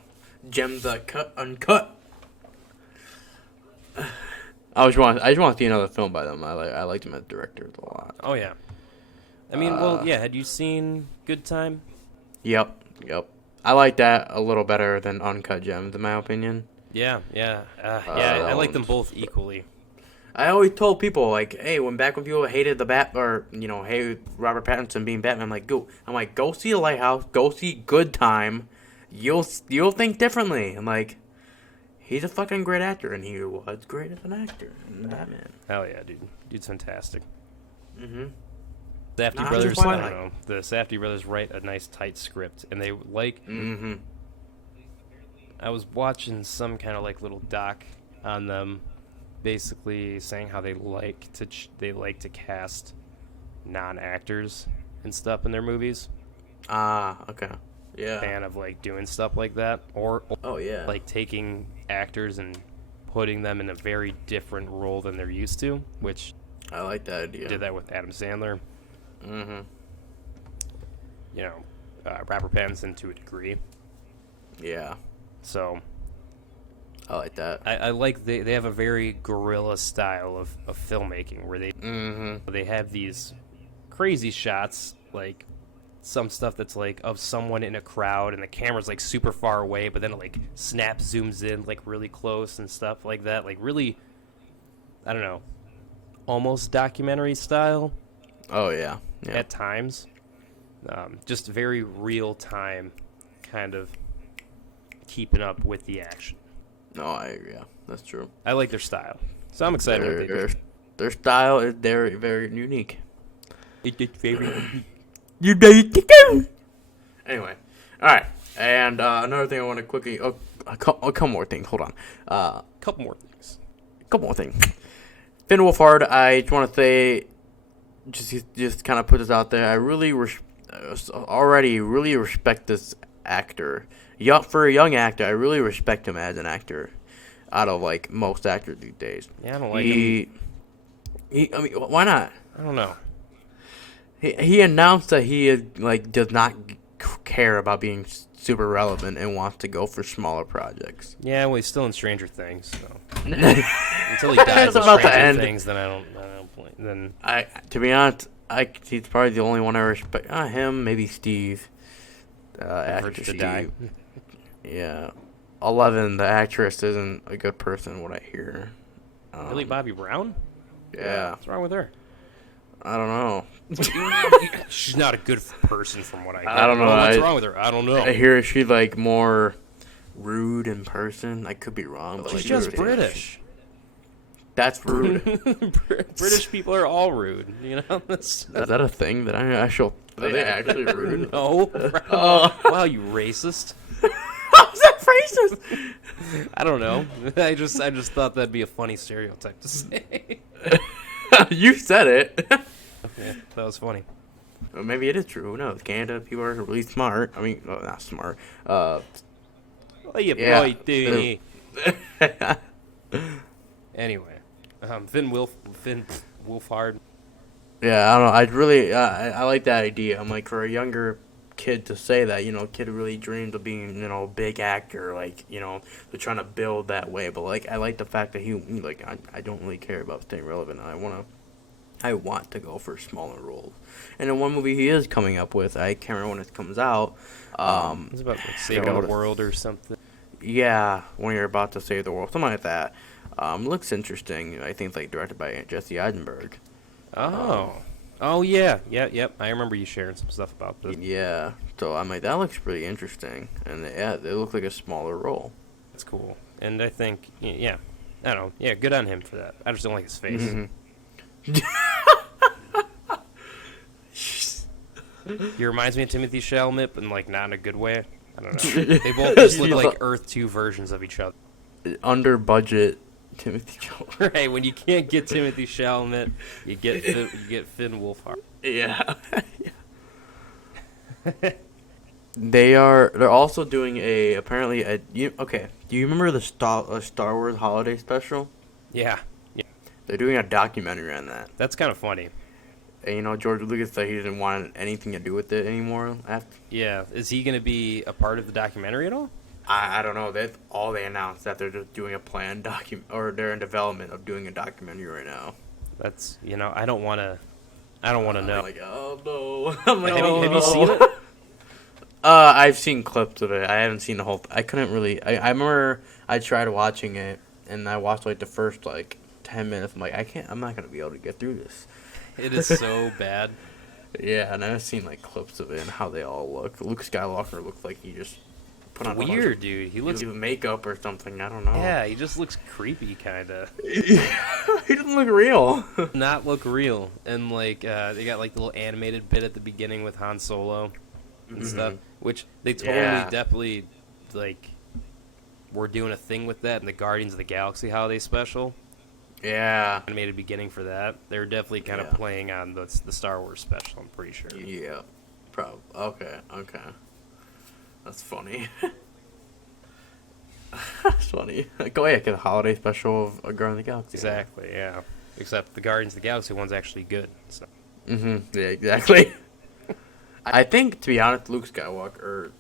Gems uncut. I just want to see another film by them. I liked them as directors a lot. Oh yeah. I mean, had you seen Good Time? Yep. I like that a little better than Uncut Gems, in my opinion. Yeah. I like them both equally. I always told people, like, hey, when people hated the hated Robert Pattinson being Batman, I'm like, go see The Lighthouse, go see Good Time, you'll think differently. I'm like, he's a fucking great actor, and he was great as an actor in Batman. Hell yeah, dude. Dude's fantastic. Mm-hmm. Safdie brothers, I don't know. The Safdie brothers write a nice, tight script, and they like... Mm-hmm. I was watching some kind of, like, little doc on them, basically saying how they like to cast non-actors and stuff in their movies. Okay. Yeah. Fan of, like, doing stuff like that. Or yeah. Like, taking actors and putting them in a very different role than they're used to, which... I like that idea. Did that with Adam Sandler. Mm-hmm. Robert Pattinson to a degree. Yeah. So I like that. I like they have a very guerrilla style of filmmaking where they have these crazy shots, like some stuff that's like of someone in a crowd and the camera's like super far away, but then it like zooms in like really close and stuff like that, like really, I don't know, almost documentary style. Oh yeah. At times, just very real time, kind of keeping up with the action. No, I agree. Yeah, that's true. I like their style, so I'm excited what they do. Their style is very, very unique. It's very unique. Anyway, all right. And another thing I want to quickly. A couple more things. Hold on. Couple more things. Finn Wolfhard. I just want to say, just kind of put this out there. I really already really respect this actor. For a young actor, I really respect him as an actor. Out of like most actors these days. Yeah, I don't like him. I mean, why not? I don't know. He announced that he is, like, does not care about being super relevant and wants to go for smaller projects. Yeah, well, he's still in Stranger Things, so until he dies in Stranger Things, then I don't play. Then to be honest, he's probably the only one I respect. Him, maybe Steve. Actor to Steve. die. Yeah. 11, the actress isn't a good person. What I hear. Really, Bobby Brown? Yeah. What's wrong with her? I don't know. She's not a good person from what I hear. I don't know. What's wrong with her? I don't know. I hear she's like more rude in person. I could be wrong. But she's just British. That's rude. British people are all rude. Is that a thing that I shall? Are they actually rude? No. Wow, you racist. How's that racist? I don't know. I just thought that'd be a funny stereotype to say. You said it. Yeah, that was funny. Well, maybe it is true. Who knows? Canada people are really smart. I mean, not smart. Anyway, Finn Wolfhard. Yeah, I don't know. I'd really, I like that idea. I'm like, for a younger kid to say that, kid really dreams of being, a big actor, like, they're trying to build that way. But like, I like the fact that he like, I don't really care about staying relevant. I want to go for smaller roles. And in one movie he is coming up with, I can't remember when it comes out. It's about like saving the world or something. Yeah, when you're about to save the world, something like that. Looks interesting. I think it's like directed by Jesse Eisenberg. Oh yeah, yep. I remember you sharing some stuff about this. Yeah, so I'm like, that looks pretty interesting, and they look like a smaller role. That's cool, and I think, I don't know, good on him for that. I just don't like his face. Mm-hmm. He reminds me of Timothy Chalamet, but like not in a good way. I don't know. They both just look like Earth 2 versions of each other. Under budget Timothy Chalamet. Right, when you can't get Timothy Chalamet, you get Finn Wolfhard. Yeah. They're also doing do you remember the Star Wars holiday special? Yeah. They're doing a documentary on that. That's kind of funny. And George Lucas said he didn't want anything to do with it anymore. Yeah, is he going to be a part of the documentary at all? I don't know. That's all they announced, that they're just doing a planned or they're in development of doing a documentary right now. That's I don't want to know. I'm like, oh no. I'm like, have you seen it? I've seen clips of it. I haven't seen the whole. I couldn't really. I remember I tried watching it, and I watched like the first 10 minutes. I'm like, I'm not gonna be able to get through this. It is so bad. Yeah, and I've seen clips of it and how they all look. Luke Skywalker looks like he just put on weird, dude. He looks makeup or something. I don't know. Yeah, he just looks creepy, kind of. He doesn't look real. Not look real, and they got the little animated bit at the beginning with Han Solo and stuff, which they definitely were doing a thing with that in the Guardians of the Galaxy holiday special. Yeah. Animated beginning for that. They're definitely kind of playing on the Star Wars special, I'm pretty sure. Yeah. Okay. That's funny. That's funny. Go ahead, get a holiday special of Guardians of the Galaxy. Exactly, yeah. Except the Guardians of the Galaxy one's actually good. So. Yeah, exactly. I think, to be honest, Luke Skywalker or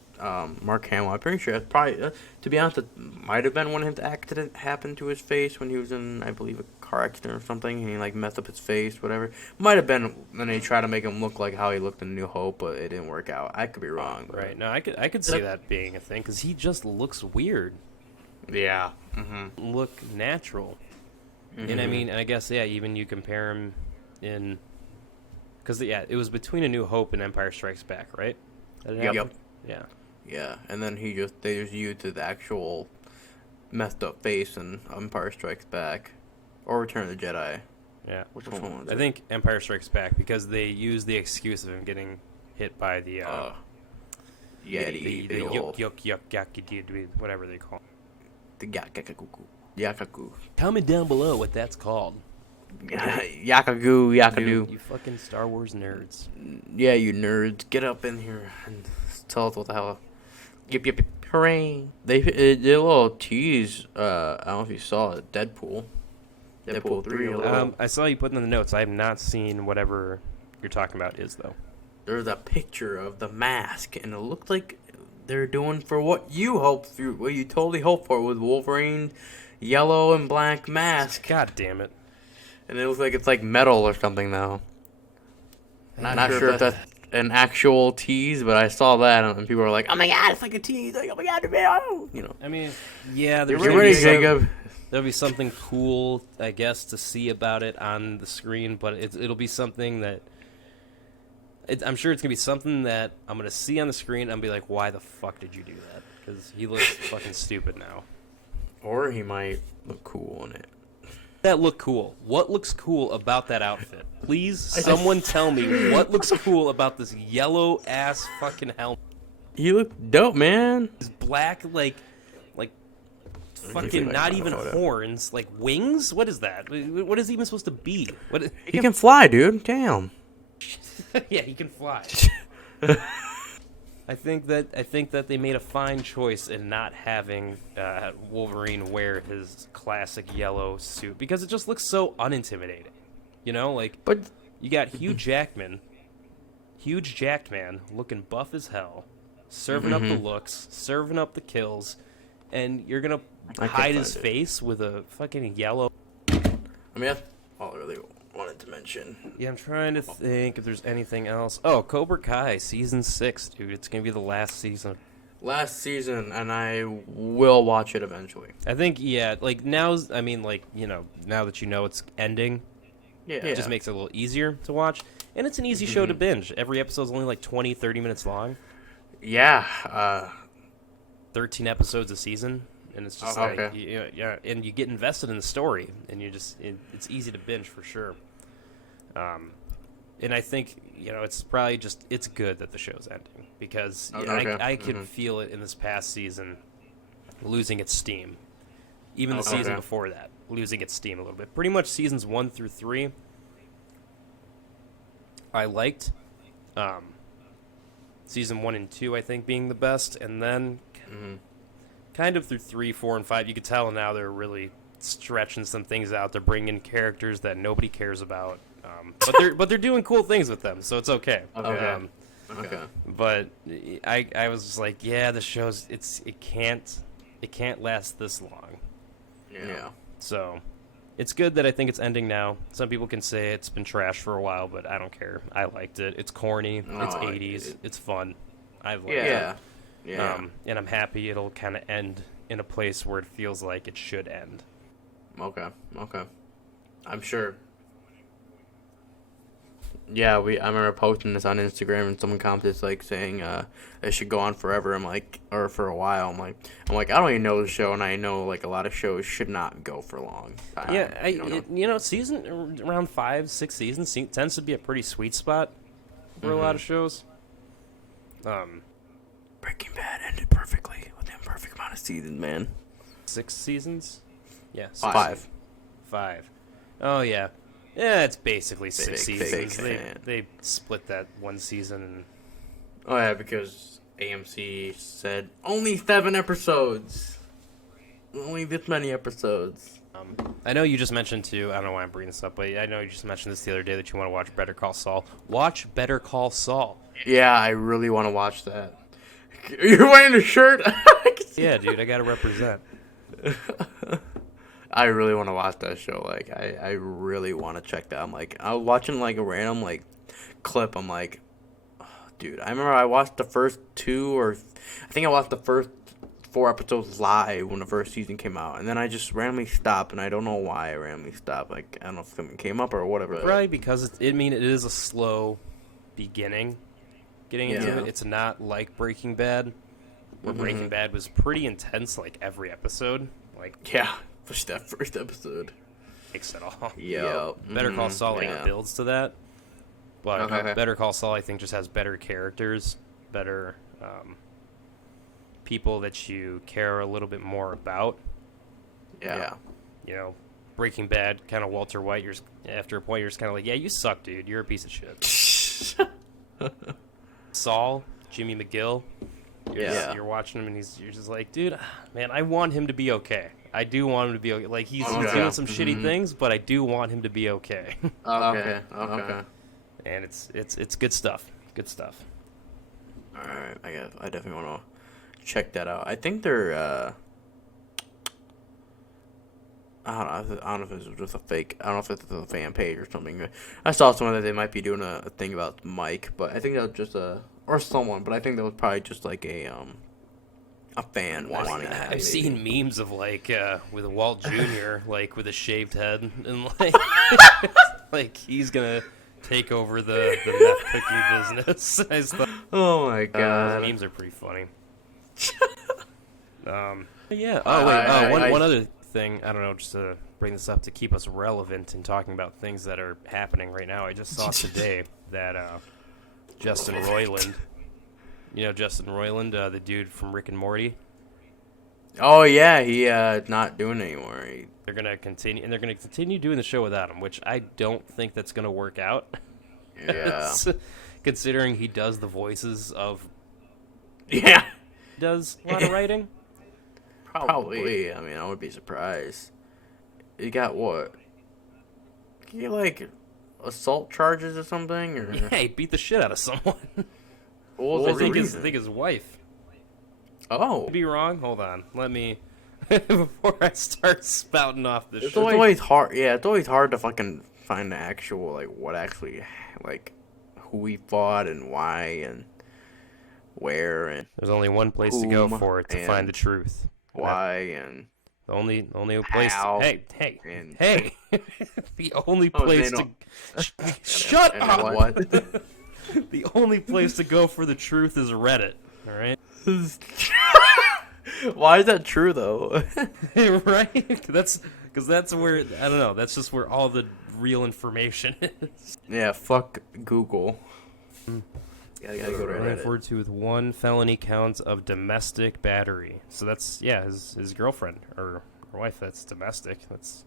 Mark Hamill, I'm pretty sure that's probably, to be honest, it might have been when his accident happened to his face when he was in, I believe, a car accident or something, and he, like, messed up his face, whatever. Might have been when they tried to make him look like how he looked in New Hope, but it didn't work out. I could be wrong. Right. No, I could see that being a thing, because he just looks weird. Yeah. Look natural. And I mean, I guess, yeah, even you compare him in... Because, yeah, it was between A New Hope and Empire Strikes Back, right? Yep. Yeah. Yeah, and then they just used his actual messed up face in Empire Strikes Back. Or Return of the Jedi. Yeah. Which one was it? I think Empire Strikes Back, because they used the excuse of him getting hit by the... Yeti. The yuck, whatever they call it. The Yakaku. Comment down below what that's called. Yakagoo. You fucking Star Wars nerds. Yeah, you nerds. Get up in here and tell us what the hell. Yip, hooray. They did a little tease, I don't know if you saw it, Deadpool 3. I saw you putting in the notes. I have not seen whatever you're talking about is, though. There's a picture of the mask, and it looked like they're doing for what you totally hoped for with Wolverine's yellow and black mask. God damn it. And it looks like it's like metal or something now. Not sure if that's an actual tease, but I saw that and people were like, "Oh my god, it's like a tease!" Like, "Oh my god, you know." I mean, yeah, You're ready, Jacob. There'll be something cool, I guess, to see about it on the screen, but it'll be something that I'm sure it's gonna be something that I'm gonna see on the screen and be like, "Why the fuck did you do that?" Because he looks fucking stupid now. Or he might look cool in it. That look cool. What looks cool about that outfit? Please, someone tell me what looks cool about this yellow ass fucking helmet. You look dope, man. This black, like fucking not even horns, like wings. What is that? What is he even supposed to be? He can fly, dude. Damn. Yeah, he can fly. I think that they made a fine choice in not having Wolverine wear his classic yellow suit because it just looks so unintimidating. You know, like, but you got Hugh Jackman looking buff as hell, serving up the looks, serving up the kills, and you're gonna hide his face with a fucking yellow. I mean, that's all I really wanted to mention. Yeah, I'm trying to think if there's anything else. Oh, Cobra Kai season 6, dude. It's gonna be the last season. Last season, and I will watch it eventually. I think, yeah, like now that you know it's ending, it just makes it a little easier to watch. And it's an easy show to binge. Every episode's only like 20, 30 minutes long. Yeah. 13 episodes a season. And it's just and you get invested in the story, and it's easy to binge for sure. And I think, it's probably it's good that the show's ending because I could feel it in this past season losing its steam. Even the season before that, losing its steam a little bit. Pretty much seasons 1 through 3, I liked. Season 1 and 2, I think, being the best, and then kind of through 3, 4, and 5, you could tell now they're really stretching some things out. They're bringing in characters that nobody cares about, but they're doing cool things with them, so it's okay. But I was just like, yeah, the show's it can't last this long. Yeah. So it's good that I think it's ending now. Some people can say it's been trash for a while, but I don't care. I liked it. It's corny. It's 80s. It's fun. I liked it. Yeah. And I'm happy it'll kind of end in a place where it feels like it should end. Okay. I'm sure. Yeah, I remember posting this on Instagram and someone commented like saying it should go on forever. I'm like, or for a while. I'm like, I don't even know the show, and I know like a lot of shows should not go for long. Season around 5, 6 seasons tends to be a pretty sweet spot for a lot of shows. Breaking Bad ended perfectly with the perfect amount of seasons, man. 6 seasons? Yeah, 5. 5. Oh yeah. Yeah, it's basically 6 seasons. They split that one season. And... Oh yeah, because AMC said only 7 episodes. Only this many episodes. I know you just mentioned too. I don't know why I'm bringing this up, but I know you just mentioned this the other day that you want to watch Better Call Saul. Watch Better Call Saul. Yeah, I really want to watch that. You're wearing a shirt? Yeah, dude, I gotta represent. I really want to watch that show. Like, I really want to check that. I'm like, I was watching like a random like clip. I'm like, oh, dude, I remember I watched the first I think I watched the first 4 episodes live when the first season came out, and then I just randomly stopped, and I don't know why I randomly stopped. Like, I don't know if something came up or whatever. Probably because it is a slow beginning. Getting into it, it's not like Breaking Bad, where Breaking Bad was pretty intense, like every episode. Like just that first episode takes it all. Yeah, Better Call Saul builds to that, but Better Call Saul I think just has better characters, better people that you care a little bit more about. Yeah. You know, Breaking Bad, kind of Walter White. After a point, you're just kind of like, yeah, you suck, dude. You're a piece of shit. Saul, Jimmy McGill. You're watching him, and you're just like, dude, man, I want him to be okay. I do want him to be okay. Like, he's doing some shitty things, but I do want him to be okay. Okay. And it's good stuff. Good stuff. All right, I definitely want to check that out. I think they're I don't know if it's just a fake. I don't know if it's a fan page or something. I saw someone that they might be doing a thing about Mike, but I think that was just someone. But I think that was probably just like a fan wanting that. I've seen memes of like with Walt Jr. like with a shaved head and like like he's gonna take over the meth cooking business. I just thought, oh my god, those memes are pretty funny. Yeah. Oh wait. One other thing. I don't know. Just to bring this up to keep us relevant in talking about things that are happening right now. I just saw today that Justin Roiland. You know Justin Roiland, the dude from Rick and Morty. Oh yeah, he not doing it anymore. They're gonna continue doing the show without him, which I don't think that's gonna work out. Yeah. Considering he does the voices of. Yeah. Does a lot of writing. Probably. I mean, I would be surprised. He got what? He like assault charges or something, or yeah, he beat the shit out of someone. I think his wife. Oh. Could be wrong. Hold on. Let me before I start spouting off this. It's always hard. Yeah, it's always hard to fucking find the actual like what actually like who he fought and why and where and. There's only one place to go for it to find the truth. Why and. The only place. Hey. The only Oh, place to. Shut up. What? The only place to go for the truth is Reddit. All right. Why is that true though? Right? That's where I don't know. That's just where all the real information is. Yeah. Fuck Google. Gotta go to Reddit. Referred to with 1 felony count of domestic battery. So that's his girlfriend or wife. That's domestic. That's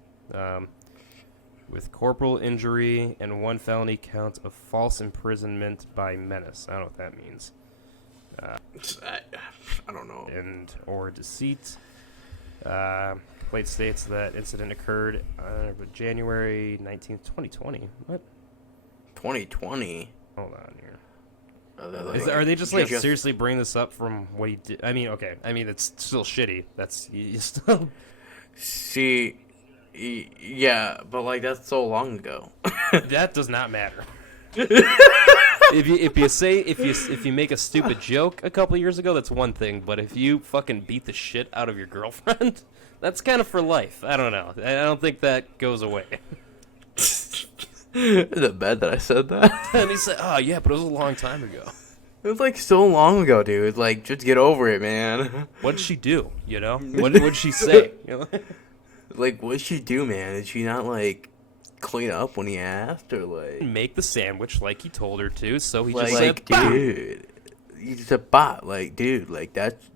with corporal injury and 1 felony count of false imprisonment by menace. I don't know what that means. I don't know. And or deceit. Complaint states that incident occurred January 19th, 2020. What? 2020? Hold on here. Are they just seriously bringing this up from what he did? I mean, okay. I mean, it's still shitty. That's you still. See, yeah, but like that's so long ago. That does not matter. If you make a stupid joke a couple years ago, that's one thing. But if you fucking beat the shit out of your girlfriend, that's kind of for life. I don't know. I don't think that goes away. Is it bad that I said that? And he said, "Oh yeah, but it was a long time ago." It was like so long ago, dude. Like, just get over it, man. What did she do? You know, what did she say? You know? Like, what did she do, man? Did she not like clean up when he asked, or like make the sandwich like he told her to? So he just said, "Dude, he's a bot." Like, dude, like that's.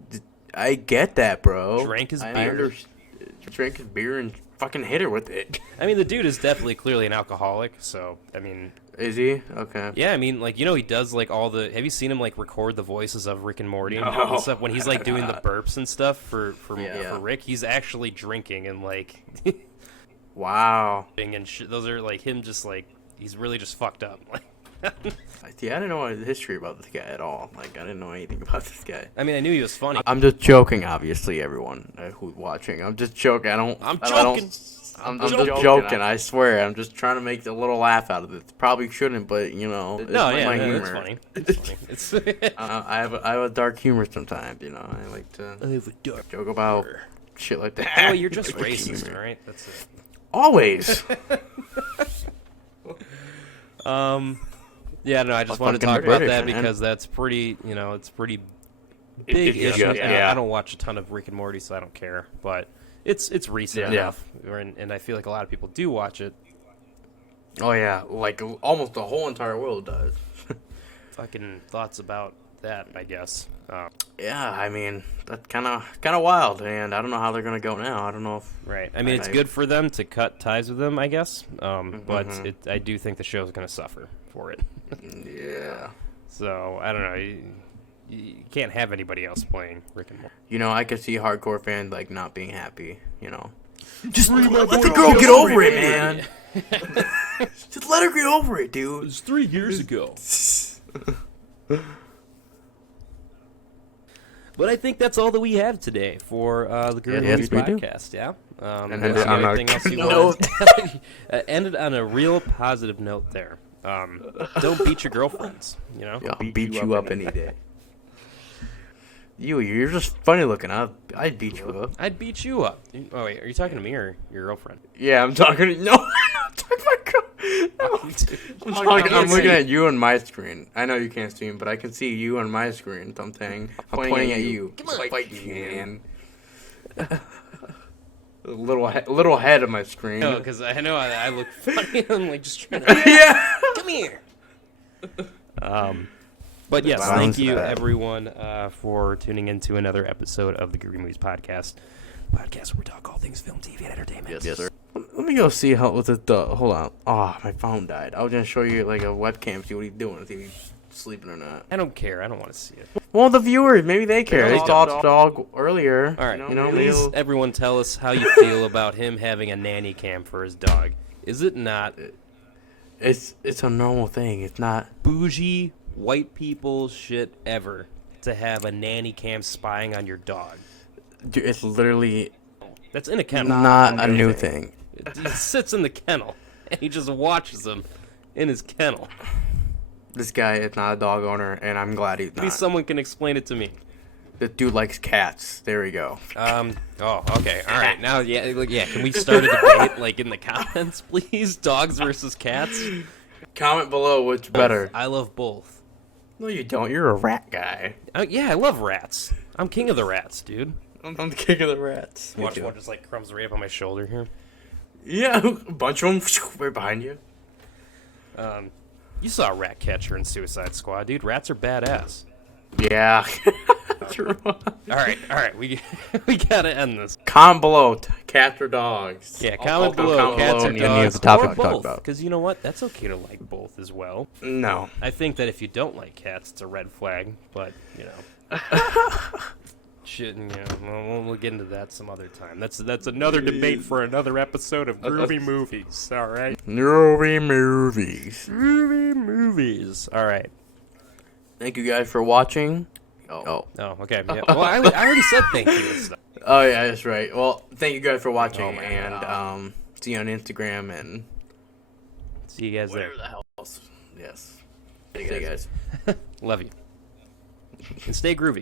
I get that, bro. Drank his beer. Drank his beer and fucking hit her with it. I mean, the dude is definitely clearly an alcoholic. So I mean. Is he? Okay. Yeah, I mean, like, you know, he does, like, all the... Have you seen him, like, record the voices of Rick and Morty and stuff? When he's, like, doing the burps and stuff for Rick, he's actually drinking and, like... Wow. And those are, like, him just, like... He's really just fucked up. Yeah, I didn't know the history about this guy at all. Like, I didn't know anything about this guy. I mean, I knew he was funny. I'm just joking, obviously, everyone who's watching. I'm just joking. I'm just joking. I swear. I'm just trying to make a little laugh out of it. Probably shouldn't, but it's my humor. It's funny. It's funny. I have a dark humor sometimes. I like to joke about shit like that. Oh, you're just racist, right? That's it. Always. Yeah, no, I just wanted to talk about that because that's pretty, it's pretty big issue. Yeah. I don't watch a ton of Rick and Morty, so I don't care. But it's recent enough, and I feel like a lot of people do watch it. Oh yeah, like almost the whole entire world does. Fucking thoughts about that, I guess. Yeah, I mean that's kind of wild, and I don't know how they're gonna go now. I don't know if right. I mean, it's good for them to cut ties with them, I guess. But I do think the show's gonna suffer for it. Yeah. So I don't know. You can't have anybody else playing Rick and Morty. I could see hardcore fans like not being happy. Just let the girl get over it, man. Just let her get over it, dude. It was 3 years ago. But I think that's all that we have today for the Groovy Movies Podcast. Yeah. And anything else you want? Ended on a real positive note there. Don't beat your girlfriends. Yeah, I'll beat you up any day. You're just funny looking. I'd beat you up. I'd beat you up. Oh wait, are you talking to me or your girlfriend? Yeah, I'm talking to no. I'm talking to my girl. No. I'm looking at you on my screen. I know you can't see me, but I can see you on my screen. I'm pointing at you. Come on, fight you, man. A little head of my screen. No, because I know I look funny. I'm like just trying to. Yeah. Come here. But yes, thank you everyone for tuning in to another episode of the Groovy Movies Podcast. Podcast where we talk all things film, TV, and entertainment. Yes, sir. Let me go see how with it. Hold on. Oh, my phone died. I was gonna show you like a webcam, see what he's doing, see if he's sleeping or not. I don't care. I don't want to see it. Well, the viewers, maybe they care. They saw the dog earlier. All right. Please, everyone, tell us how you feel about him having a nanny cam for his dog. Is it not? It's a normal thing. It's not bougie white people shit ever to have a nanny cam spying on your dog. Dude, it's literally that's in a kennel. Not a new thing. He sits in the kennel and he just watches them in his kennel. This guy is not a dog owner, and I'm glad he's not. Please, someone can explain it to me. The dude likes cats. There we go. Oh, okay. All right. Now, can we start a debate, like, in the comments, please? Dogs versus cats? Comment below which better. I love both. No, you don't. You're a rat guy. Yeah, I love rats. I'm king of the rats, dude. I'm the king of the rats. Watch one just, like, crumbs right up on my shoulder here. Yeah, a bunch of them right behind you. You saw Ratcatcher in Suicide Squad, dude. Rats are badass. Yeah. All right. We gotta end this. Comment below, cats or dogs. Yeah, comment below, cats or dogs, or both. Because you know what? That's okay to like both as well. No. I think that if you don't like cats, it's a red flag. But shit, we'll get into that some other time. That's another debate for another episode of Groovy Movies. All right. Groovy Movies. Groovy Movies. All right. Thank you guys for watching. Oh, okay. Yeah. Well, I already said thank you. Oh, yeah, that's right. Well, thank you guys for watching, and see you on Instagram, and see you guys there. Whatever the hell else. Yes. See you guys. Love you. And stay groovy.